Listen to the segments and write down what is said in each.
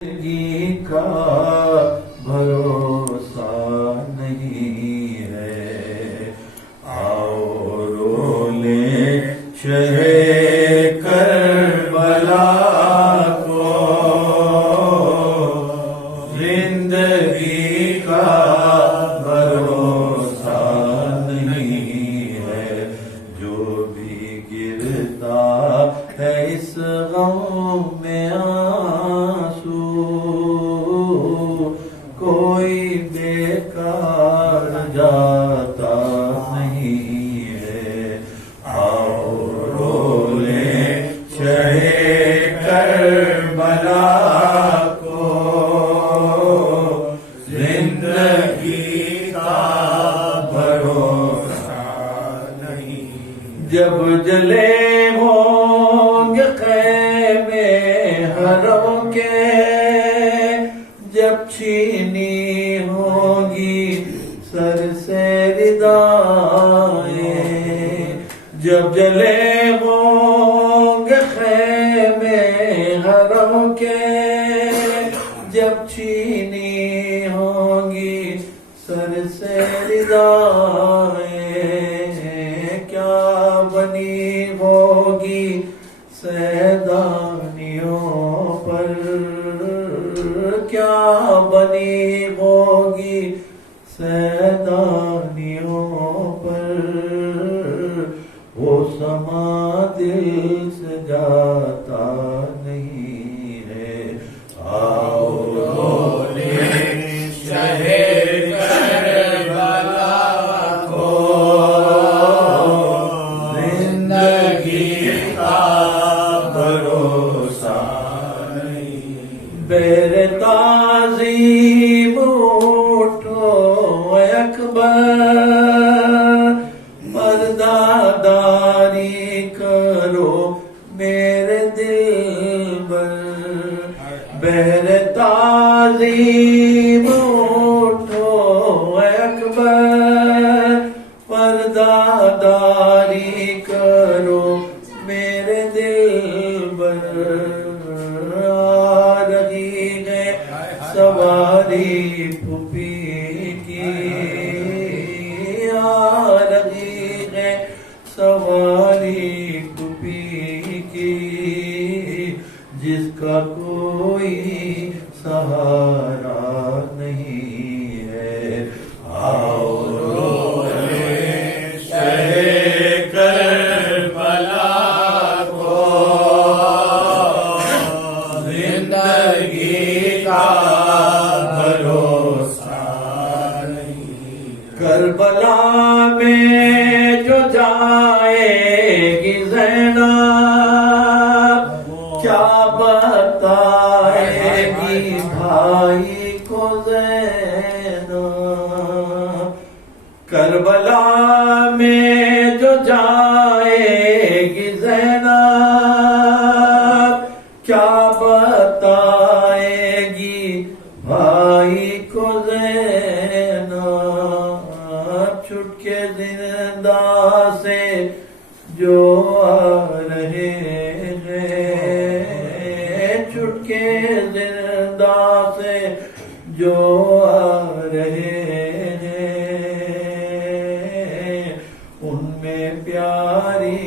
زندگی کا بھروسہ نہیں ہے، آؤ رو لیں شہ کربلا کو، زندگی کا بھروسہ نہیں ہے، جو بھی گرتا ہے اس غم میں آنسو، کوئی بیکار جاتا نہیں ہے، آؤ رو لیں شہ کربلا کو، زندگی کا بھروسہ نہیں۔ جب جلے ہوں گے خیمے حرم کے، جب چھینی ہوگی سر سے ردائیں، جب جلے ہوں گے خیمے حرم کے، جب چھینی ہوگی سر سے ردائیں، کیا بنی ہوگی سیدانیوں پر، کیا بنی ہوگی سیدانیوں پر، وہ سما دل سے جاتا نہیں ہے، آؤ رو لیں شہ کربلا کو، زندگی کا بھروسہ نہیں۔ بیر تعظیم اٹھو اکبر، پرداداری کرو میرے دل بر، بیر تعظیم اٹھو اکبر، پرداداری کرو میرے دل بر، آ رہی ہے سواری پھوپھی کی، آ رہی ہے سواری پھوپھی کی، جس کا کوئی سہارا نہیں ہے، آؤ رو لیں شہ کربلا کو، زندگی کا بھروسہ نہیں۔ کربلا میں جو جائے گی زینب، کیا بتائے گی بھائی کو زینب، کربلا میں جو جائے گی زینب، کیا بتائے گی بھائی کو زینب، چھٹ کے زندہ سے جو آ رہے ہیں، چھٹ کے زندہ سے جو آ رہے ہیں، ان میں پیاری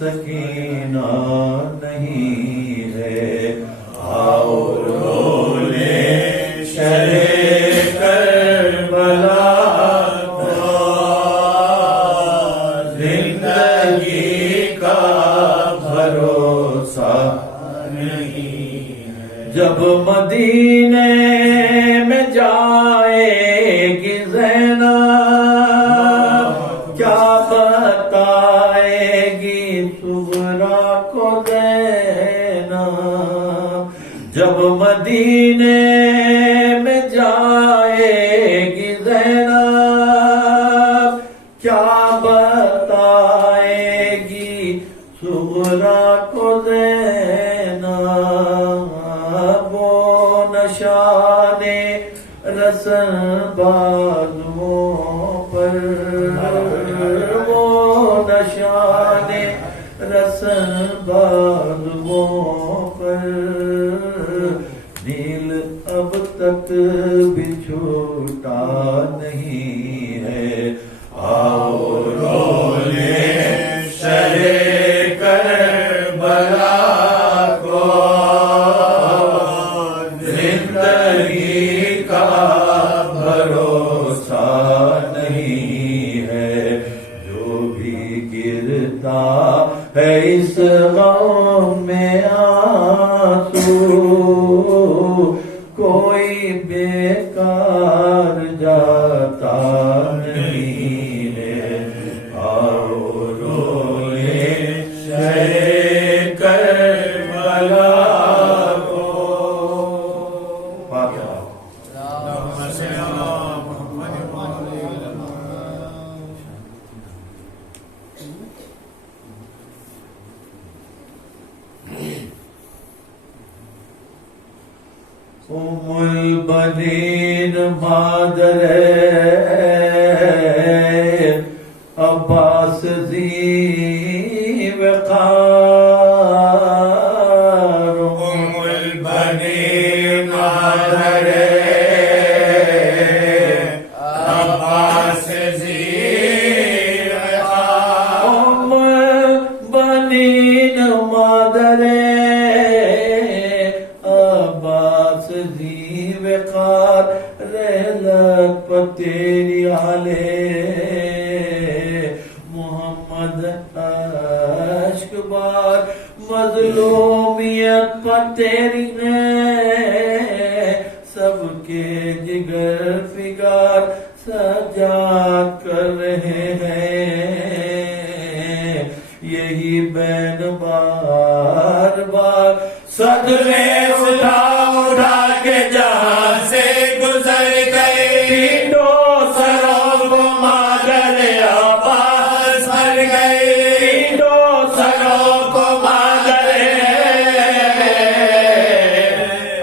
سکینہ نہیں ہے، آؤ رو لیں شہ کربلا کو، زندگی کا بھروسہ نہیں ہے۔ جب مدینے میں جائے گی زینب، کیا بتائے گی صغرا کو زینب، جب مدینے میں جائے گی زینب، کیا بتائے گی صغرا کو زینب، وہ نشانے رسن بازوں پر، وہ نشانے رسن بازوں پر، نیل دل اب تک بھی چھوٹا نہیں ہے آؤ رو لے شرے کربلا کو زندگی کا بھروسہ نہیں ہے جو بھی گرتا ہے اس غم میں آنسو کوئی بیکار جاتا نہیں ہے آؤ رو لے شرے کربلا کو فاتحہ البنین مادر عباس ذی وقار البنین مادر عباس ذی وقار البنین مادر وقار رحلت پر تیری آلے محمد عشق بار مظلومیت پر تیری نے سب کے جگر فگار سجاد کر رہے ہیں یہی بین بار بار صدمے اٹھا کے جہاں سے گزر گئے تینوں سروں کو مادر عباس مر گئے تینوں سروں کو مادر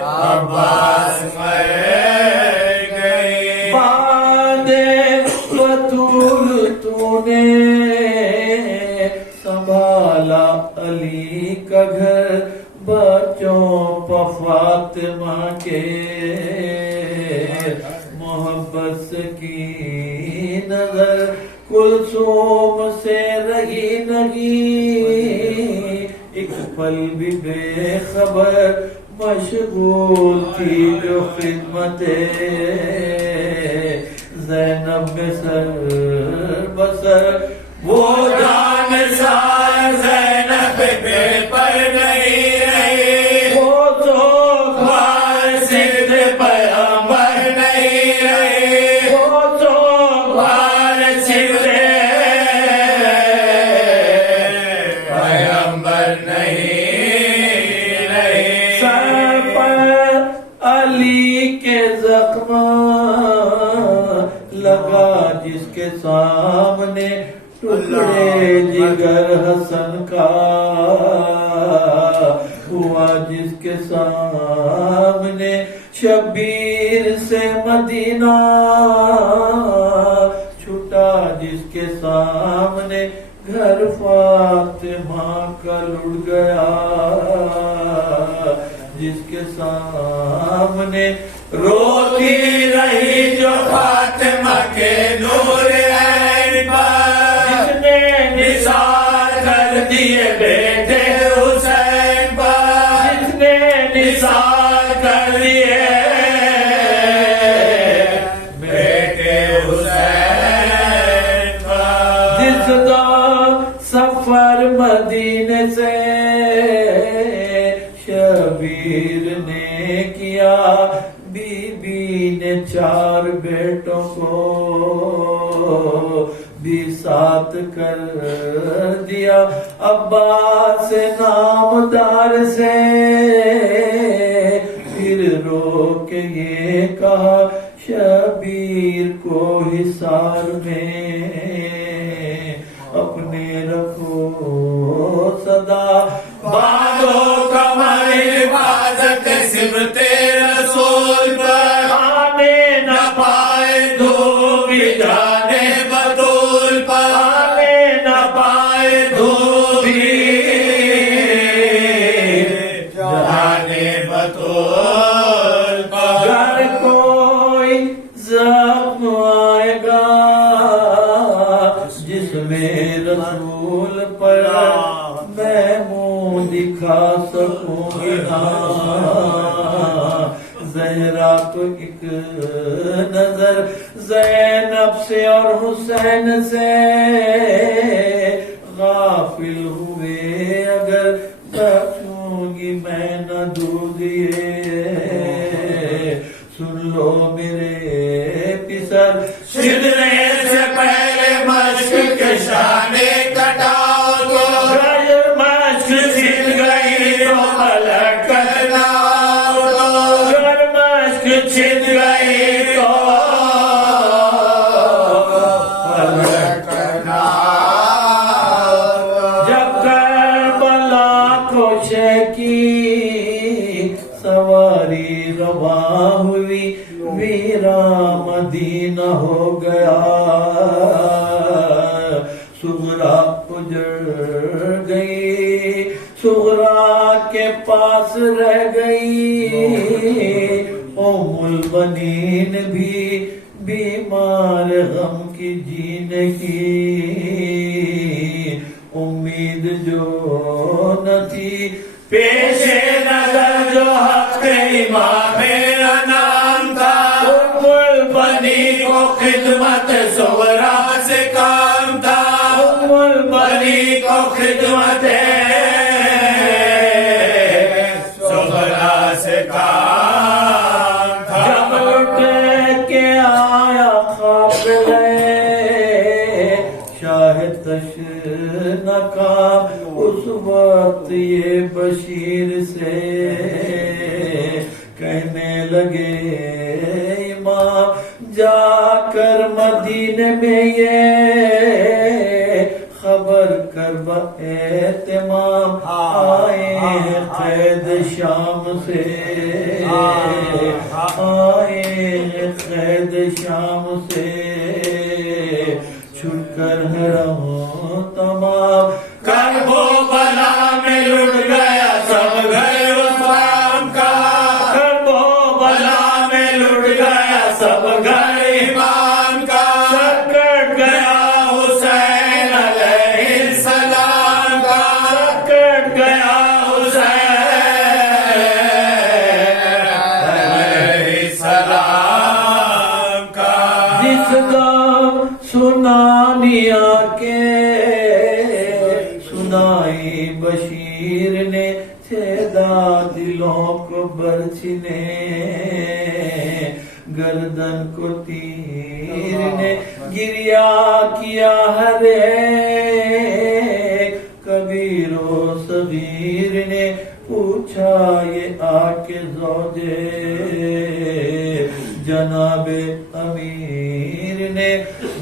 عباس مر گئے باندے بطول تو نے سنبھالا علی کا گھر بچوں پہ فاطمہ کے محبت کی نظر کلثوم سے رہی نہیں ایک پل بھی بے خبر مشغول تھی جو خدمت زینب میں سر بسر وہ جان سار زینب پہ پر نہیں لگا جس کے سامنے ٹکڑے جگر حسن کا ہوا جس کے سامنے شبیر سے مدینہ چھٹا جس کے سامنے گھر فاطمہ کا لٹ گیا جس کے سامنے روتی رہی جو فاطمہ کے نور عین پر جس نے نثار کر دیے بیٹے حسین پر جس نے نثار کر دیے بیٹے حسین پر جس کا سفر مدینے سے شبیر نے کیا بی بی نے 4 بیٹوں کو بھی ساتھ کر دیا عباس نامدار سے پھر رو کے یہ کہا شبیر کو حصار میں اپنے رکھو صدا باندھو کمر حفاظت سمت رسول پر آنے نہ پائے دھوپ جانے بطول پر آنے نہ پائے دھوپ جانے بطول میرا تو ایک نظر زینب سے اور حسین سے غافل ہوئے اگر بچوں گی میں نہ دودھ یہ سن لو میرے پسر سدھنے سے پہلے مشق کے شانے کٹاؤ تو اگر مشق سدھ گئی تو پلٹ کرنا اگر مشق سدھ گئی تو پلٹ کرنا جب کربلا کو شے کی سواری رواں ہوئی ویرا مدینہ ہو گیا سغرا اجڑ گئی سغرا کے پاس رہ گئی ام البنین بھی بیمار غم کی جینے کی امید جو نہ تھی پیش نظر جو حق امام انام تھا ام البنی کو خدمت صغرا سے کام تھا ام البنی کو خدمت صغرا سے کام تھا جب لٹ کے آیا قافلے شاہ تشنکا اس وقت یہ بشیر سے کہنے لگے امام جا کر مدینے میں یہ خبر کر اہتمام آئے قید شام سے آئے قید شام سے چھٹ کر حرم تمام کرب و بلا میں لٹ گیا سب گھر عثمان کا کرب و بلا میں لٹ گیا سب گھر امام کا سر کٹ گیا حسین علیہ السلام کا سر کٹ گیا حسین علیہ السلام کا جس دم سنانیا کے سنائی بشیر نے چھیدا دلوں کو برچنے گردن کو تیر نے گریا کیا ہر ایک کبیر و صغیر نے پوچھا یہ آ کے زوجے جناب امیر نے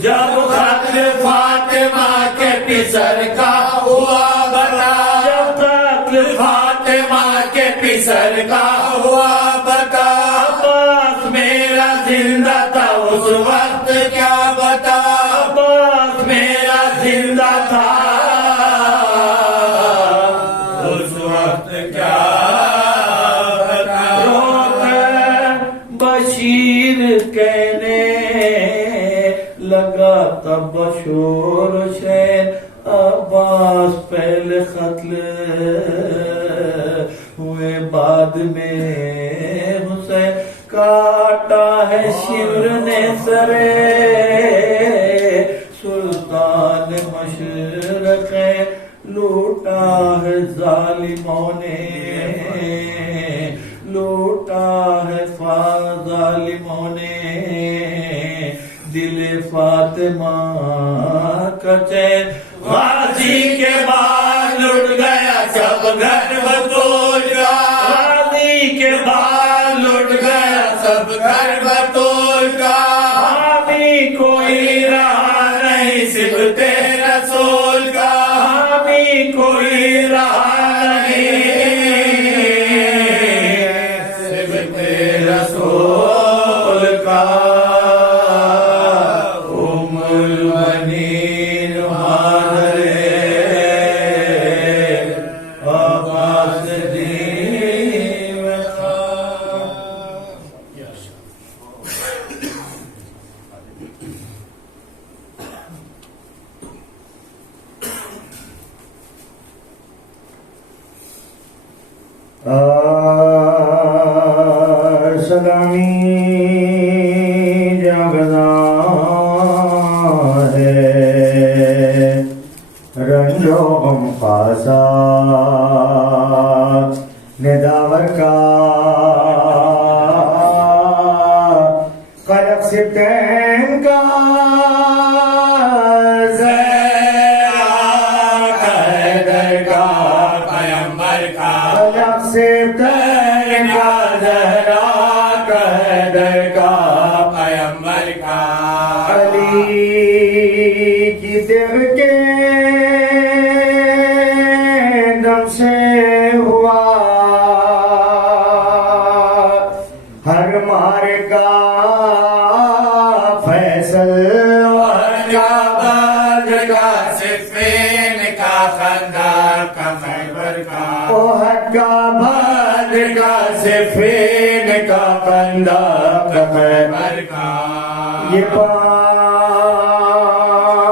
جب قتل فاطمہ کے پسر کا ہوا بتا جب قتل فاطمہ کے پسر کا ہوا بتا عباس میرا زندہ تھا اس وقت کیا بتا عباس میرا زندہ تھا اس وقت کیا بتا رو کر بشیر کہنے لگا تب شور شین عباس پہلے قتل ہوئے بعد میں حسین کاٹا ہے شمر نے سرے سلطان مشرق لوٹا ہے ظالموں نے لوٹا ہے ظالموں نے دل فاطمہ کا چین غازی کے بعد لٹ گیا سب گھر بطول کا غازی کے بعد لٹ گیا سب گھر بطول کا حامی کوئی رہا نہیں صفت رسول کا حامی کوئی رہا نہیں صفت رسول کا سلامی سبتین کا حیدر کا پیمبر کا خلق سبتین کا زہرا کا حیدر کا پیمبر کا علی کی دل کے دم سے ہوا ہر مار کا فیصل ہر کا بدر کا صفین کا خندق کا خیبر کا اوہد کا بدر کا صفین کا خندق کا خیبر کا یہ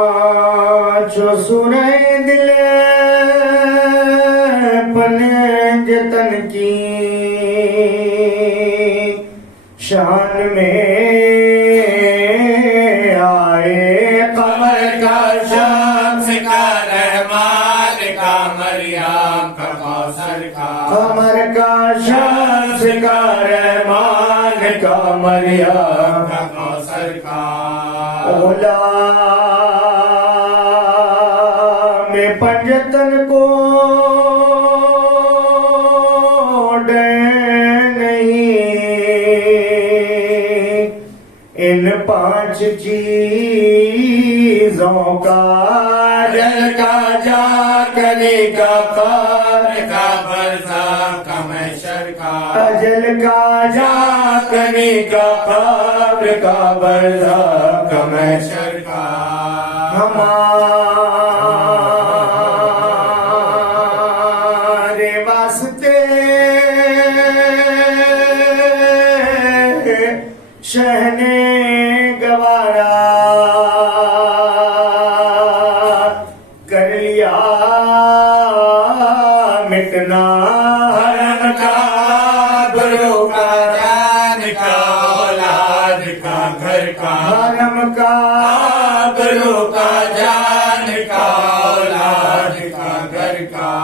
پانچوں سورہیں دل پنج تن کی شان میں آئے قمر کا شمس کا رحمان کا مریم کا کوثر کا قمر کا شمس کا رحمان کا مریم کا کوثر کا غلام پنجتن کو نہیں ان پانچ چیزوں کا جل کا جا کلی کا قبر کا برزخ کا محشر کا اجل کا جا کلی کا قبر کا برزخ کا محشر کا ہمارے واسطے شہنے گوارا کر لیا مٹنا حرم کا برو کا جان کا اولاد کا گھر کا حرم کا برو کا جان کا اولاد کا گھر کا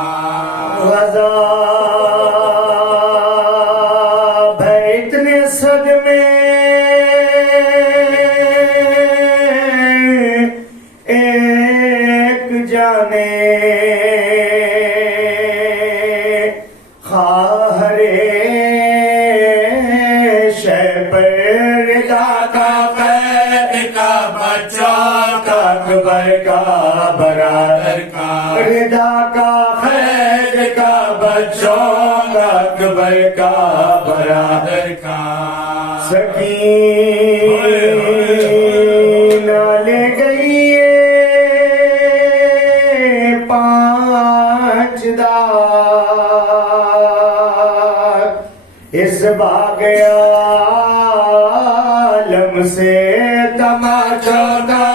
عذاب ہے اتنے صدمے ایک جانے خواہر شہ پر رضا کا قید کا بچوں کا اکبر کا برادر کا رضا کا قید کا بچوں کا اکبر کا برادر کا سکینہ لے گئی پانچ دار اس باغ عالم سے تماچوں کا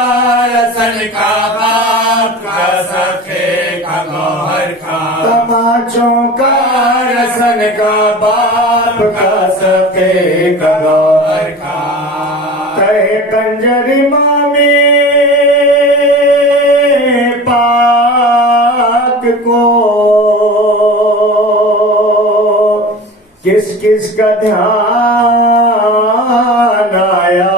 رسن کا باپ کا سخے کا گوہر کا تماچوں کا رسن کا باپ کا سخے کا گوہر کا تہ کنجر امام پاک کو کس کس کا دھیان آیا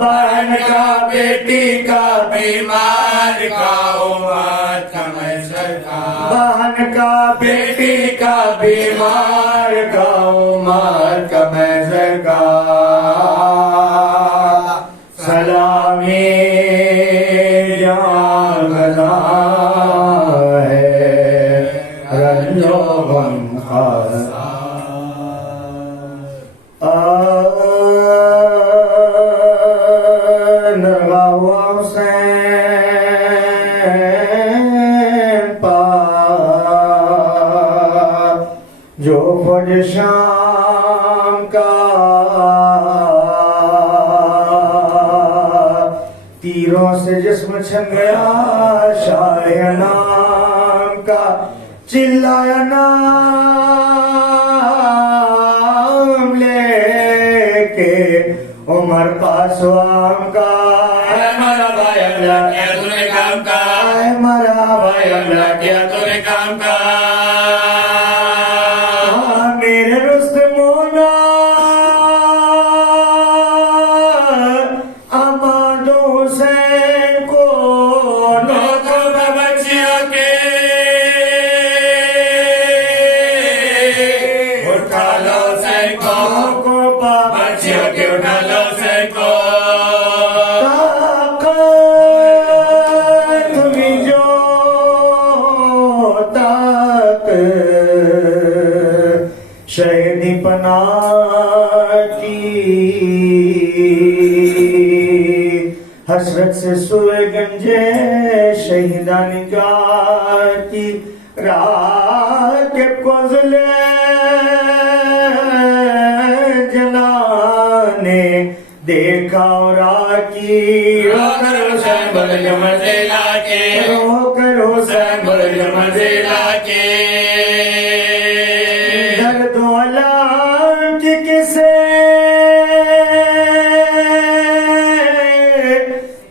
بہن کا بیٹی کا بیمار کا امت کا محشر کا بہن کا بیٹی کا بیمار کا امت کا محشر کا سلامی جان بنا ہے رنجو غم خاصا جو فج شام کا تیروں سے جسم چھن گیا شاہ نام کا چلایا نام لے کے عمر پاسوان کا ہمارا بھائی اللہ کیا تو نے کام کا ہمارا بھائی اللہ کیا تو نے کام کا میرے رستم حسرت سے سوئے گنجے شہیدان نگاہ کی راہ کے کوزلے جنانے دیکھا اور آکی رو کر حسین بلج منزلہ کے رو کر حسین بلج منزلہ کے درد و علام کی کسے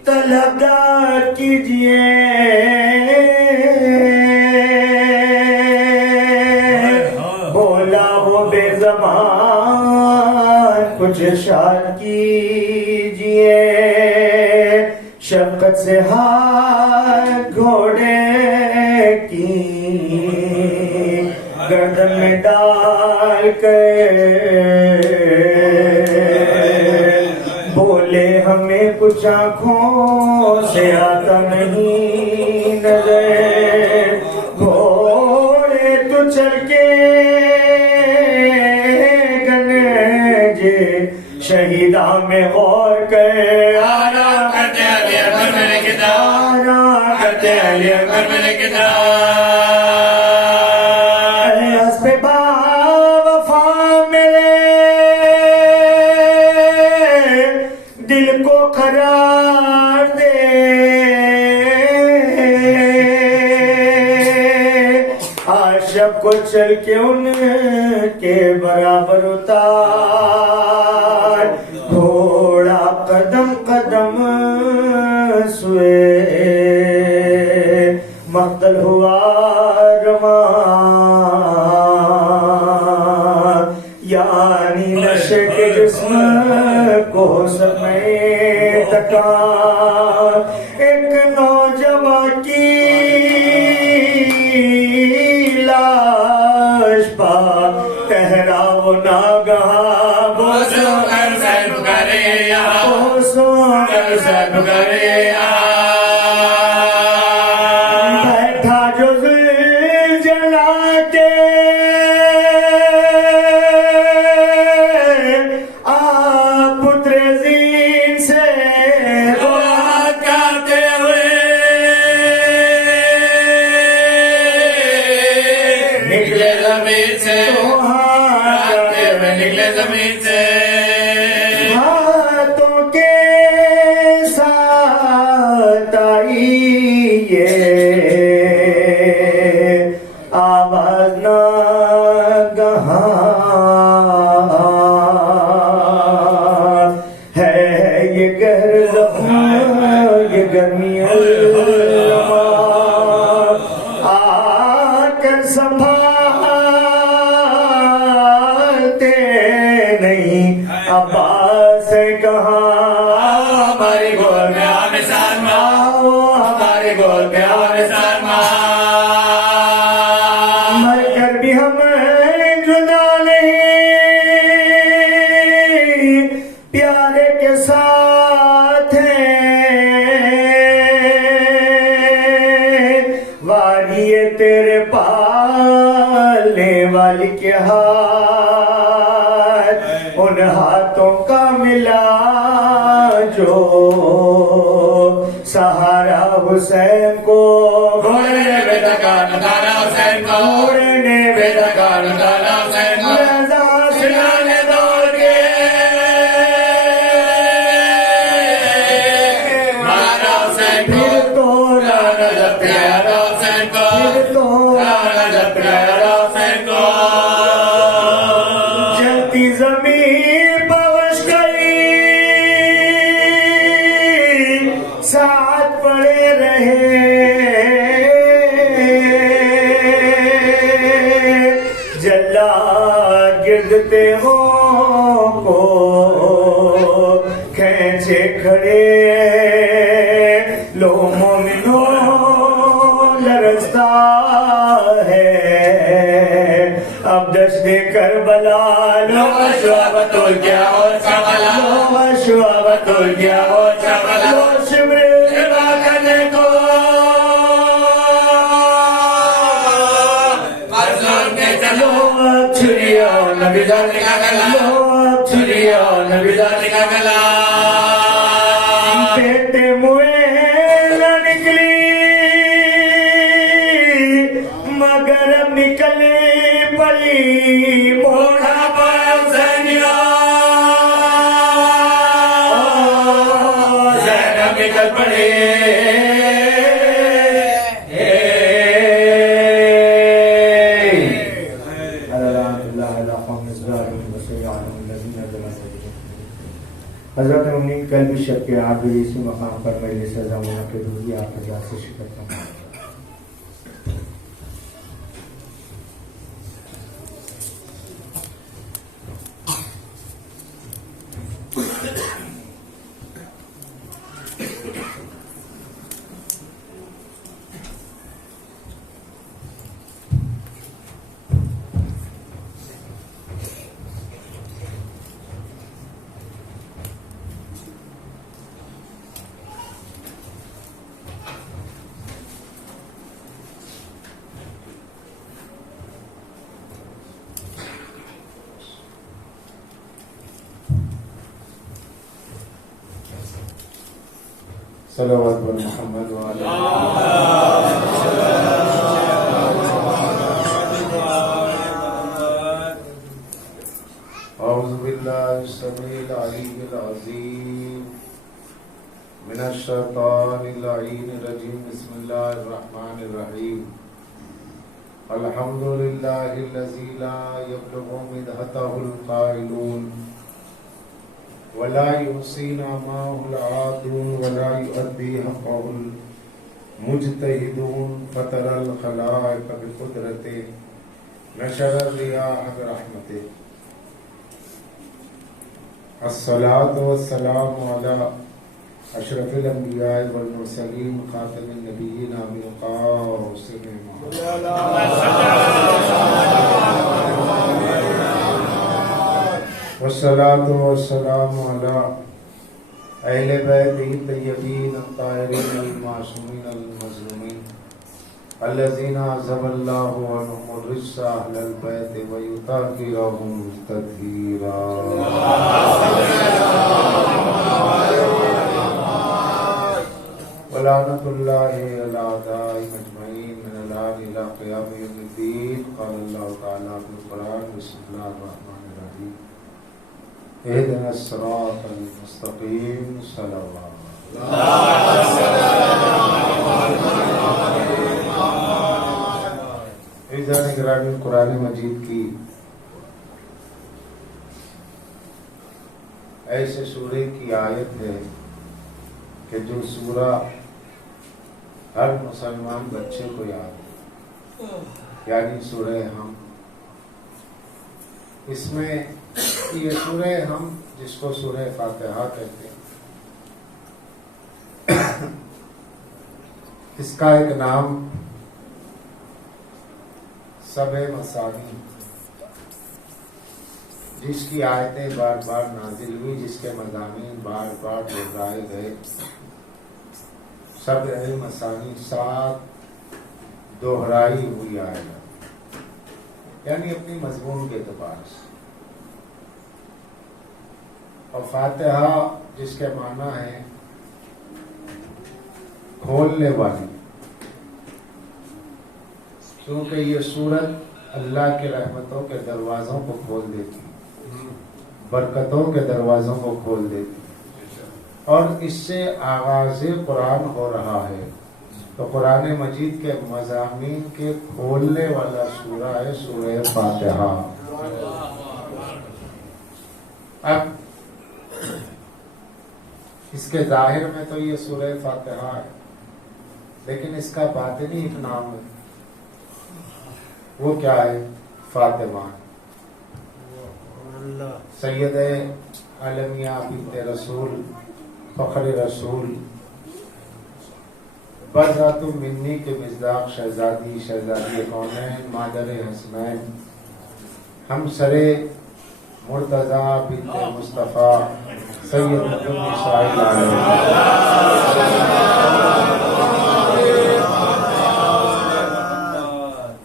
طلبدار کیجئے بولا وہ بے زبان کچھ ارشاد کیجئے شفقت سے ہاتھ گھوڑے کی گردن میں ڈال کر بولے ہمیں کچھ آنکھوں سے آتا نہیں نظر گھوڑے تو چل کے گنجے شہیداں میں غور کر آرا کرتے علی اکبر میں لکھتا آرا کرتے علی اکبر میں لکھتا دل کو قرار دے عاشق کو چل کے ان کے برابر اتار گھوڑا قدم قدم سوئے مقتل ہوا رواں یعنی نشے کے جسم کو سمے تکا ایک نوجوان کی لاش پا ٹہراؤ ناگہاں بوسو کر سین کرے یہاں بوسو کر سین کرے یہاں بیٹھا جو جلا کے زمین سے ہاتھوں کے ساتھ آئی یہ آواز ناگہاں ہے یہ گہر زخم یہ گرمی آ کر سنبھالتے نہیں عباس سے کہاں ہماری گول میں آنے سارما ہماری گول میں آنے سارما مر کر بھی ہم جدا نہیں پیارے کے ساتھ ہیں واری تیرے پالنے والی کے ہاتھ ان ہاتھوں کا ملا جو سہارا حسین کو گھوڑے نے بے دکان ڈالا حسین کو گھوڑے نے بے دکان ڈالا حسین کو رضا سے سنانے دوڑ کے مارا حسین کو پھر تو رانا جب پیارا حسین کو پھر تو رانا جب پیارا حسین کو جلتی زمین بخش گئی ساتھ پڑے رہے جلا گردتے ہو کو کھینچے کھڑے لو مومنو لرزتا ہے اب دشت کربلا لو شعبت الگیا اور چملا لو شعبت الگیا اور چملا لو شمر سوا کرنے کو مظلوم کے چلو چھریا نبی نبی جان کا گلا چھریا نبی بذاتک کلام بیٹے موئے نہ نکلی مگر نکلے بلی موڑا زینیا زینب نکل پڑے حضرت امین قلب شب کے آپ بھی اسی مقام پر مجلس سزا منعقد ہوگی. آپ حضرات سے شکر کرتا ہوں. صلوات بر محمد وعلی اعوذ باللہ السمیع العلیم العظیم من الشیطان اللعین الرجیم. بسم اللہ الرحمن الرحیم. الحمد للہ الذی لا یبلغ مدحتہ القائلون ولا يحصي نعماه العادون ولا يؤدي حقه المجتهدون فطر الخلائق بقدرته نشر الرياح برحمته. الصلاة والسلام على اشرف الانبیاء والمرسلین خاتم النبیین ابی القاسم محمد والصلاة والسلام على اہل بیت الطیبین الطاہرین المعصومین المظلومین الذین عذب اللہ عنہم الرجس اہل البیت ویطہرہم تطہیرا. ولعنۃ اللہ علی اعدائهم اجمعین من الآن الی قیام یوم الدین. قال اللہ تعالی فی القرآن بسم اللہ الرحمن الرحیم اهدنا الصراط المستقیم. صلوات عزیزان گرامی، قرآن مجید کی ایسے سورے کی آیت ہے کہ جو سورہ ہر مسلمان بچے کو یاد ہے، یعنی سورہ ہم. اس میں یہ سورہ ہم جس کو سورہ فاتحہ کہتے ہیں، اس کا ایک نام سبع مثانی، جس کی آیتیں بار بار نازل ہوئی، جس کے مضامین بار بار دہرائے گئے. سبع مثانی 7 دہرائی ہوئی آیت، یعنی اپنی مضمون کے اعتبار سے. اور فاتحہ جس کے معنی ہے کھولنے والی، کیونکہ یہ سورت اللہ کے رحمتوں کے دروازوں کو کھول دیتی، برکتوں کے دروازوں کو کھول دیتی، اور اس سے آغاز قرآن ہو رہا ہے. تو قرآن مجید کے مضامین کے کھولنے والا سورہ ہے سورہ فاتحہ. اب اس کے ظاہر میں تو یہ سورہ فاتحہ ہے، لیکن اس کا باطنی ایک نام ہے. وہ کیا ہے؟ فاطمہ. سید عالمیہ بنت رسول، فخر رسول، بذات منی کے مصداق شہزادی، شہزادی کونین، مادر حسنین، ہمسر مرتضیٰ بنت مصطفیٰ، سیدۃ النساء العالمین.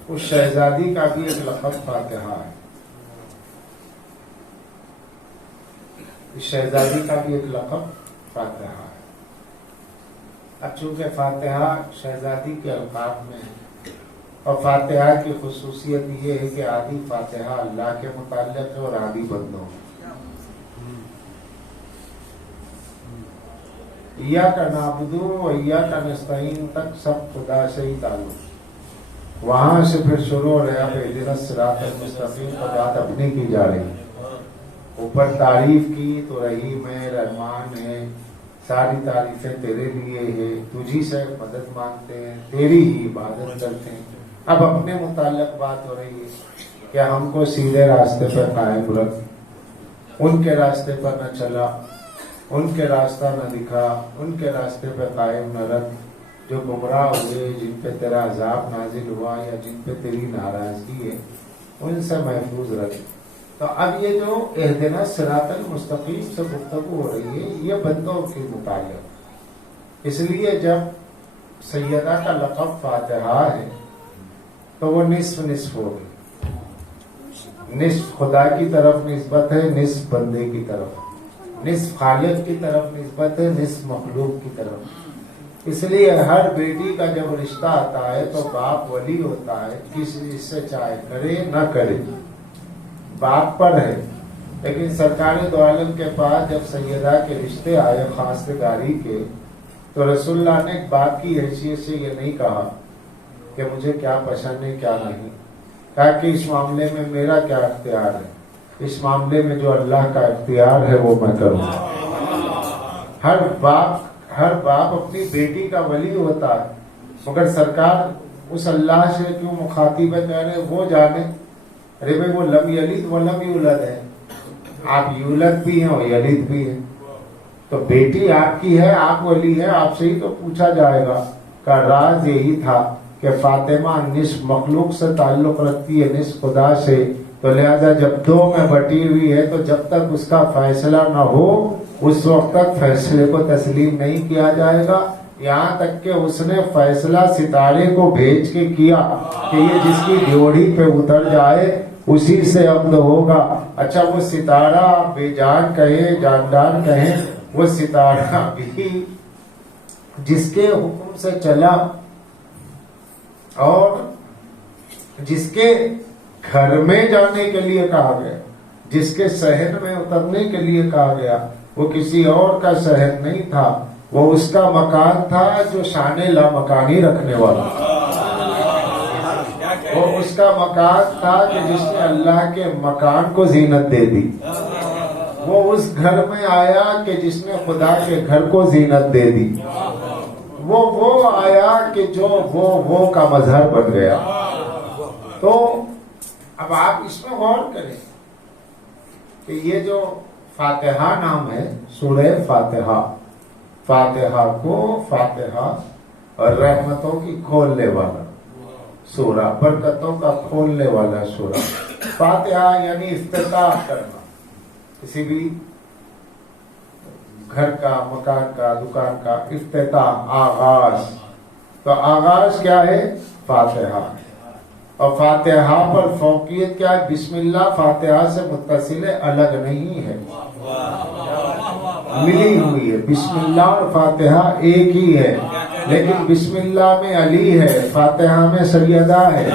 اس شہزادی کا بھی ایک لقب فاتحہ ہے. اس شہزادی کا بھی ایک لقب فاتحہ ہے. اب چونکہ فاتحہ شہزادی کے القاب میں ہے اور فاتحہ کی خصوصیت یہ ہے کہ آدھی فاتحہ اللہ کے متعلق ہے اور آدھی بندوں. ایاک نعبد و ایاک نستعین تک سب خدا سے ہی تعلق. وہاں سے پھر شروع ہو رہا ہے اہدنا الصراط المستقیم کا بات اپنی کی جا رہی ہے. اوپر تعریف کی تو رحیم ہے، رحمان ہے، ساری تعریفیں تیرے لیے ہے، تجھی سے مدد مانگتے ہیں، تیری ہی عبادت کرتے ہیں. اب اپنے متعلق بات ہو رہی ہے کہ ہم کو سیدھے راستے پر قائم رکھ، ان کے راستے پر نہ چلا، ان کے راستہ نہ دکھا، ان کے راستے پہ قائم نہ رکھ. جو گمراہ ہوئے، جن پہ تیرا عذاب نازل ہوا یا جن پہ تیری ناراضگی ہے، ان سے محفوظ رکھ. تو اب یہ جو اہدنا الصراط المستقیم سے گفتگو ہو رہی ہے یہ بندوں کے متعلق. اس لیے جب سیدہ کا لقب فاتحہ ہے تو وہ نصف نصف ہو گئی. نصف خدا کی طرف نسبت ہے، نصف بندے کی طرف، نصف خالق کی طرف نسبت ہے، نصف مخلوق کی طرف. اس لیے ہر بیٹی کا جب رشتہ آتا ہے تو باپ ولی ہوتا ہے، کسی سے چاہے کرے نہ کرے باپ پر ہے. لیکن سرکار دو عالم کے پاس جب سیدہ کے رشتے آئے خواستگاری کے تو رسول اللہ نے ایک باپ کی حیثیت سے یہ نہیں کہا کہ مجھے کیا پسند ہے کیا نہیں، کہا کہ اس معاملے میں میرا کیا اختیار ہے، اس معاملے میں جو اللہ کا اختیار ہے وہ میں کروں. ہر باپ اپنی بیٹی کا ولی ہوتا ہے، مگر سرکار اس اللہ سے کیوں مخاطب ہے، کہہ رہے وہ جانے. ارے بھائی وہ لم یلد و لم یولد ہے، آپ یولد بھی ہیں اور یلد بھی ہیں، تو بیٹی آپ کی ہے، آپ ولی ہے، آپ سے ہی تو پوچھا جائے گا. کا راز یہی تھا کہ فاطمہ نصف مخلوق سے تعلق رکھتی ہے، نصف خدا سے، تو لہذا جب دو میں بٹی ہوئی ہے تو جب تک اس کا فیصلہ نہ ہو اس وقت تک فیصلے کو تسلیم نہیں کیا جائے گا. یہاں تک کہ اس نے فیصلہ ستارے کو بھیج کے کیا کہ یہ جس کی ڈیوڑی پہ اتر جائے اسی سے عقد ہوگا. اچھا وہ ستارہ بے جان کہے جاندار کہیں، وہ ستارہ بھی جس کے حکم سے چلا اور جس کے گھر میں جانے کے لیے کہا گیا، جس کے شہر میں اترنے کے لیے کہا گیا، وہ کسی اور کا شہر نہیں تھا، وہ اس کا مکان تھا جو شان لامکانی رکھنے والا. وہ اس کا مکان تھا کہ جس نے اللہ کے مکان کو زینت دے دی. وہ اس گھر میں آیا کہ جس نے خدا کے گھر کو زینت دے دی. وہ آیا کہ جو وہ کا مظہر بن گیا. تو اب آپ اس میں غور کریں کہ یہ جو فاتحہ نام ہے، سورہ فاتحہ، فاتحہ کو فاتحہ اور رحمتوں کی کھولنے والا سورہ، برکتوں کا کھولنے والا سورہ. فاتحہ یعنی افتتاح کرنا کسی بھی گھر کا، مکان کا، دکان کا، افتتاح، آغاز. تو آغاز کیا ہے؟ فاتحہ. اور فاتحہ پر فوقیت کیا ہے؟ بسم اللہ فاتحہ سے متصل ہے، الگ نہیں ہے، ملی ہوئی ہے. بسم اللہ اور فاتحہ ایک ہی ہے، لیکن بسم اللہ میں علی ہے، فاتحہ میں سیدہ ہے.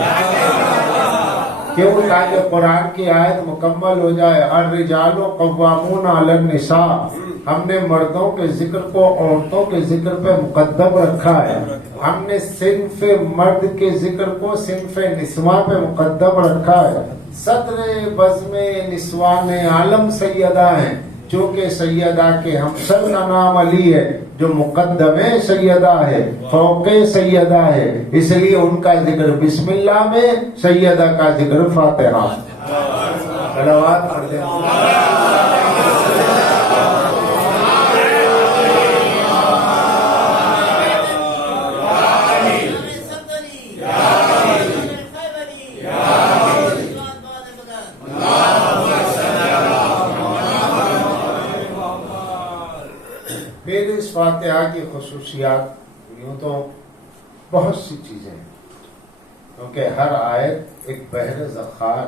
کیوں؟ تاکہ قرآن کی آیت مکمل ہو جائے. الرجال قوامون علی النساء، ہم نے مردوں کے ذکر کو عورتوں کے ذکر پہ مقدم رکھا ہے. ہم نے صنف مرد کے ذکر کو صنف نسواں پہ مقدم رکھا ہے. صدر بزم نسوان عالم سیدہ ہیں، چونکہ سیدہ کے ہمسر کا نام علی ہے جو مقدم سیدہ ہے، فوق سیدہ ہے، اس لیے ان کا ذکر بسم اللہ میں، سیدہ کا ذکر فاتحہ. صلوات پڑھتے ہیں. فاتحہ کی خصوصیات یوں تو بہت سی چیزیں ہیں، کیونکہ ہر آیت ایک بحر ذخار،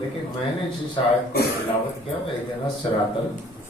لیکن میں نے جس آیت کو تلاوت کیا وہ اہدنا الصراط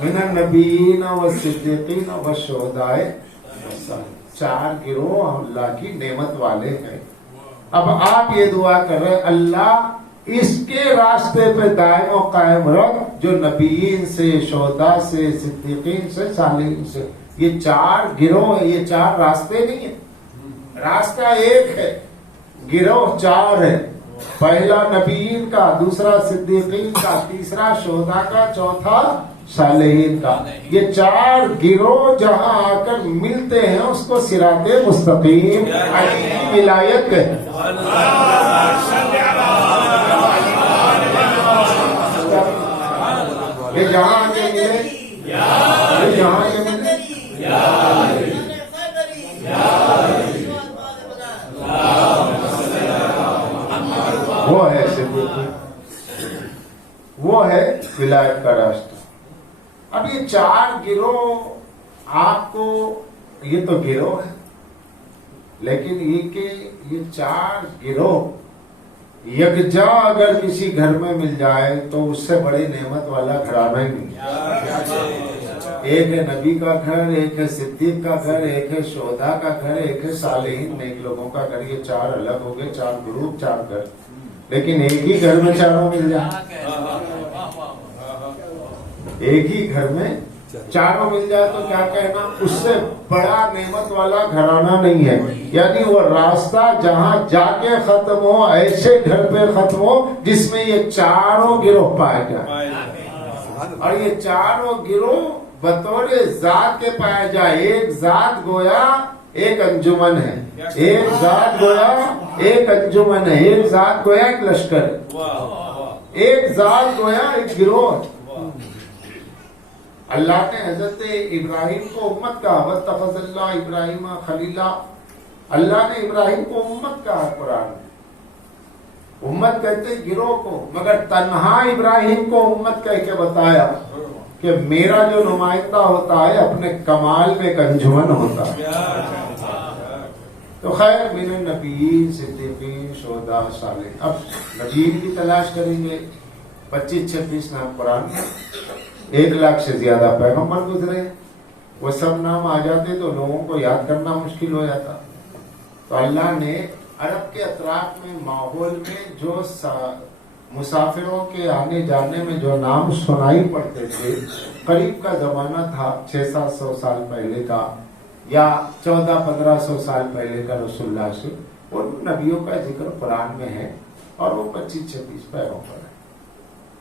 من النبیین والصدیقین والشہداء، 4 گروہ اللہ کی نعمت والے ہیں۔ اب آپ یہ دعا کر رہے اللہ اس کے راستے پہ دائم و قائم رکھ جو نبیین سے، شہداء سے، صدیقین سے، صالحین سے۔ یہ 4 گروہ ہیں، یہ 4 راستے نہیں ہیں، راستہ ایک ہے، گروہ 4 ہے۔ پہلا نبیین کا، دوسرا صدیقین کا، تیسرا شہداء کا، چوتھا صالحین کا۔ یہ 4 گروہ جہاں آ کر ملتے ہیں اس کو صراط مستقیم کی ولایت کہتے ہیں۔ یہ جہاں آ کے ملے، یہ جہاں آ کے ملے، وہ ہے صدیقین، وہ ہے ولایت کا راستہ۔ اب یہ 4 گروہ آپ کو، یہ تو گروہ ہے، لیکن یہ کہ یہ 4 گروہ یکجا اگر کسی گھر میں مل جائے تو اس سے بڑی نعمت والا گھرانہ ہی نہیں ہے۔ ایک ہے نبی کا گھر، ایک ہے صدیق کا گھر، ایک ہے شہداء کا گھر، ایک ہے صالحین نیک لوگوں کا گھر۔ یہ 4 الگ ہو گئے، 4 گروپ، 4 گھر، لیکن ایک ہی گھر میں چاروں مل جائے، ایک ہی گھر میں چاروں مل جائے تو کیا کہنا، اس سے بڑا نعمت والا گھرانہ نہیں ہے۔ یعنی وہ راستہ جہاں جا کے ختم ہو، ایسے گھر پہ ختم ہو جس میں یہ 4 گروہ پائے جائیں، اور یہ 4 گروہ بطور ذات کے پائے جائے۔ ایک ذات گویا ایک انجمن ہے، ایک ذات گویا ایک انجمن ہے، ایک ذات گویا ایک لشکر ہے، ایک ذات گویا ایک گروہ ہے۔ اللہ نے حضرت ابراہیم کو امت کہا، واتخذ اللہ ابراہیم خلیلا۔ اللہ نے ابراہیم کو امت کہا قرآن میں۔ امت کہتے گروہ کو، مگر تنہا ابراہیم کو امت کہہ کے بتایا کہ میرا جو نمائندہ ہوتا ہے اپنے کمال میں ایک انجمن ہوتا ہے۔ تو خیر، من النبیین، صدیقین، شہداء، صالحین۔ اب نبیین کی تلاش کریں گے، 25-26 نام قرآن میں، 1 لاکھ سے زیادہ پیغمبر گزرے، وہ سب نام آ جاتے تو لوگوں کو یاد کرنا مشکل ہو جاتا۔ تو اللہ نے عرب کے اطراف میں ماحول میں جو مسافروں کے آنے جانے میں جو نام سنائی پڑتے تھے، قریب کا زمانہ تھا 600-700 سال پہلے کا، یا 1400-1500 سال پہلے کا رسول اللہ سے، ان نبیوں کا ذکر قرآن میں ہے، اور وہ 25-26 پیغمبر ہیں۔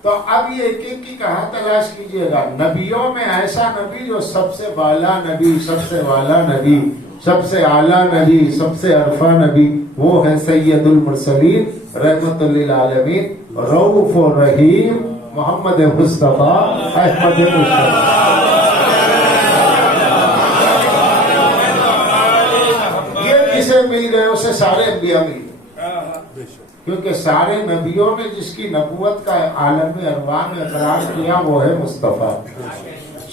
تو اب یہ ایک ایک کی کہاں تلاش کیجئے گا؟ نبیوں میں ایسا نبی جو سب سے بالا نبی، سب سے والا نبی، سب سے اعلیٰ نبی، سب سے عرفہ نبی، وہ ہے سید المرسلین، رحمت للعالمین، رؤوف الرحیم، محمد مصطفیٰ احمد مصطفیٰ۔ یہ کسے مل گئے؟ اسے سارے انبیاء مل گئے، کیونکہ سارے نبیوں نے جس کی نبوت کا عالم ارواح میں اقرار کیا وہ ہے مصطفیٰ۔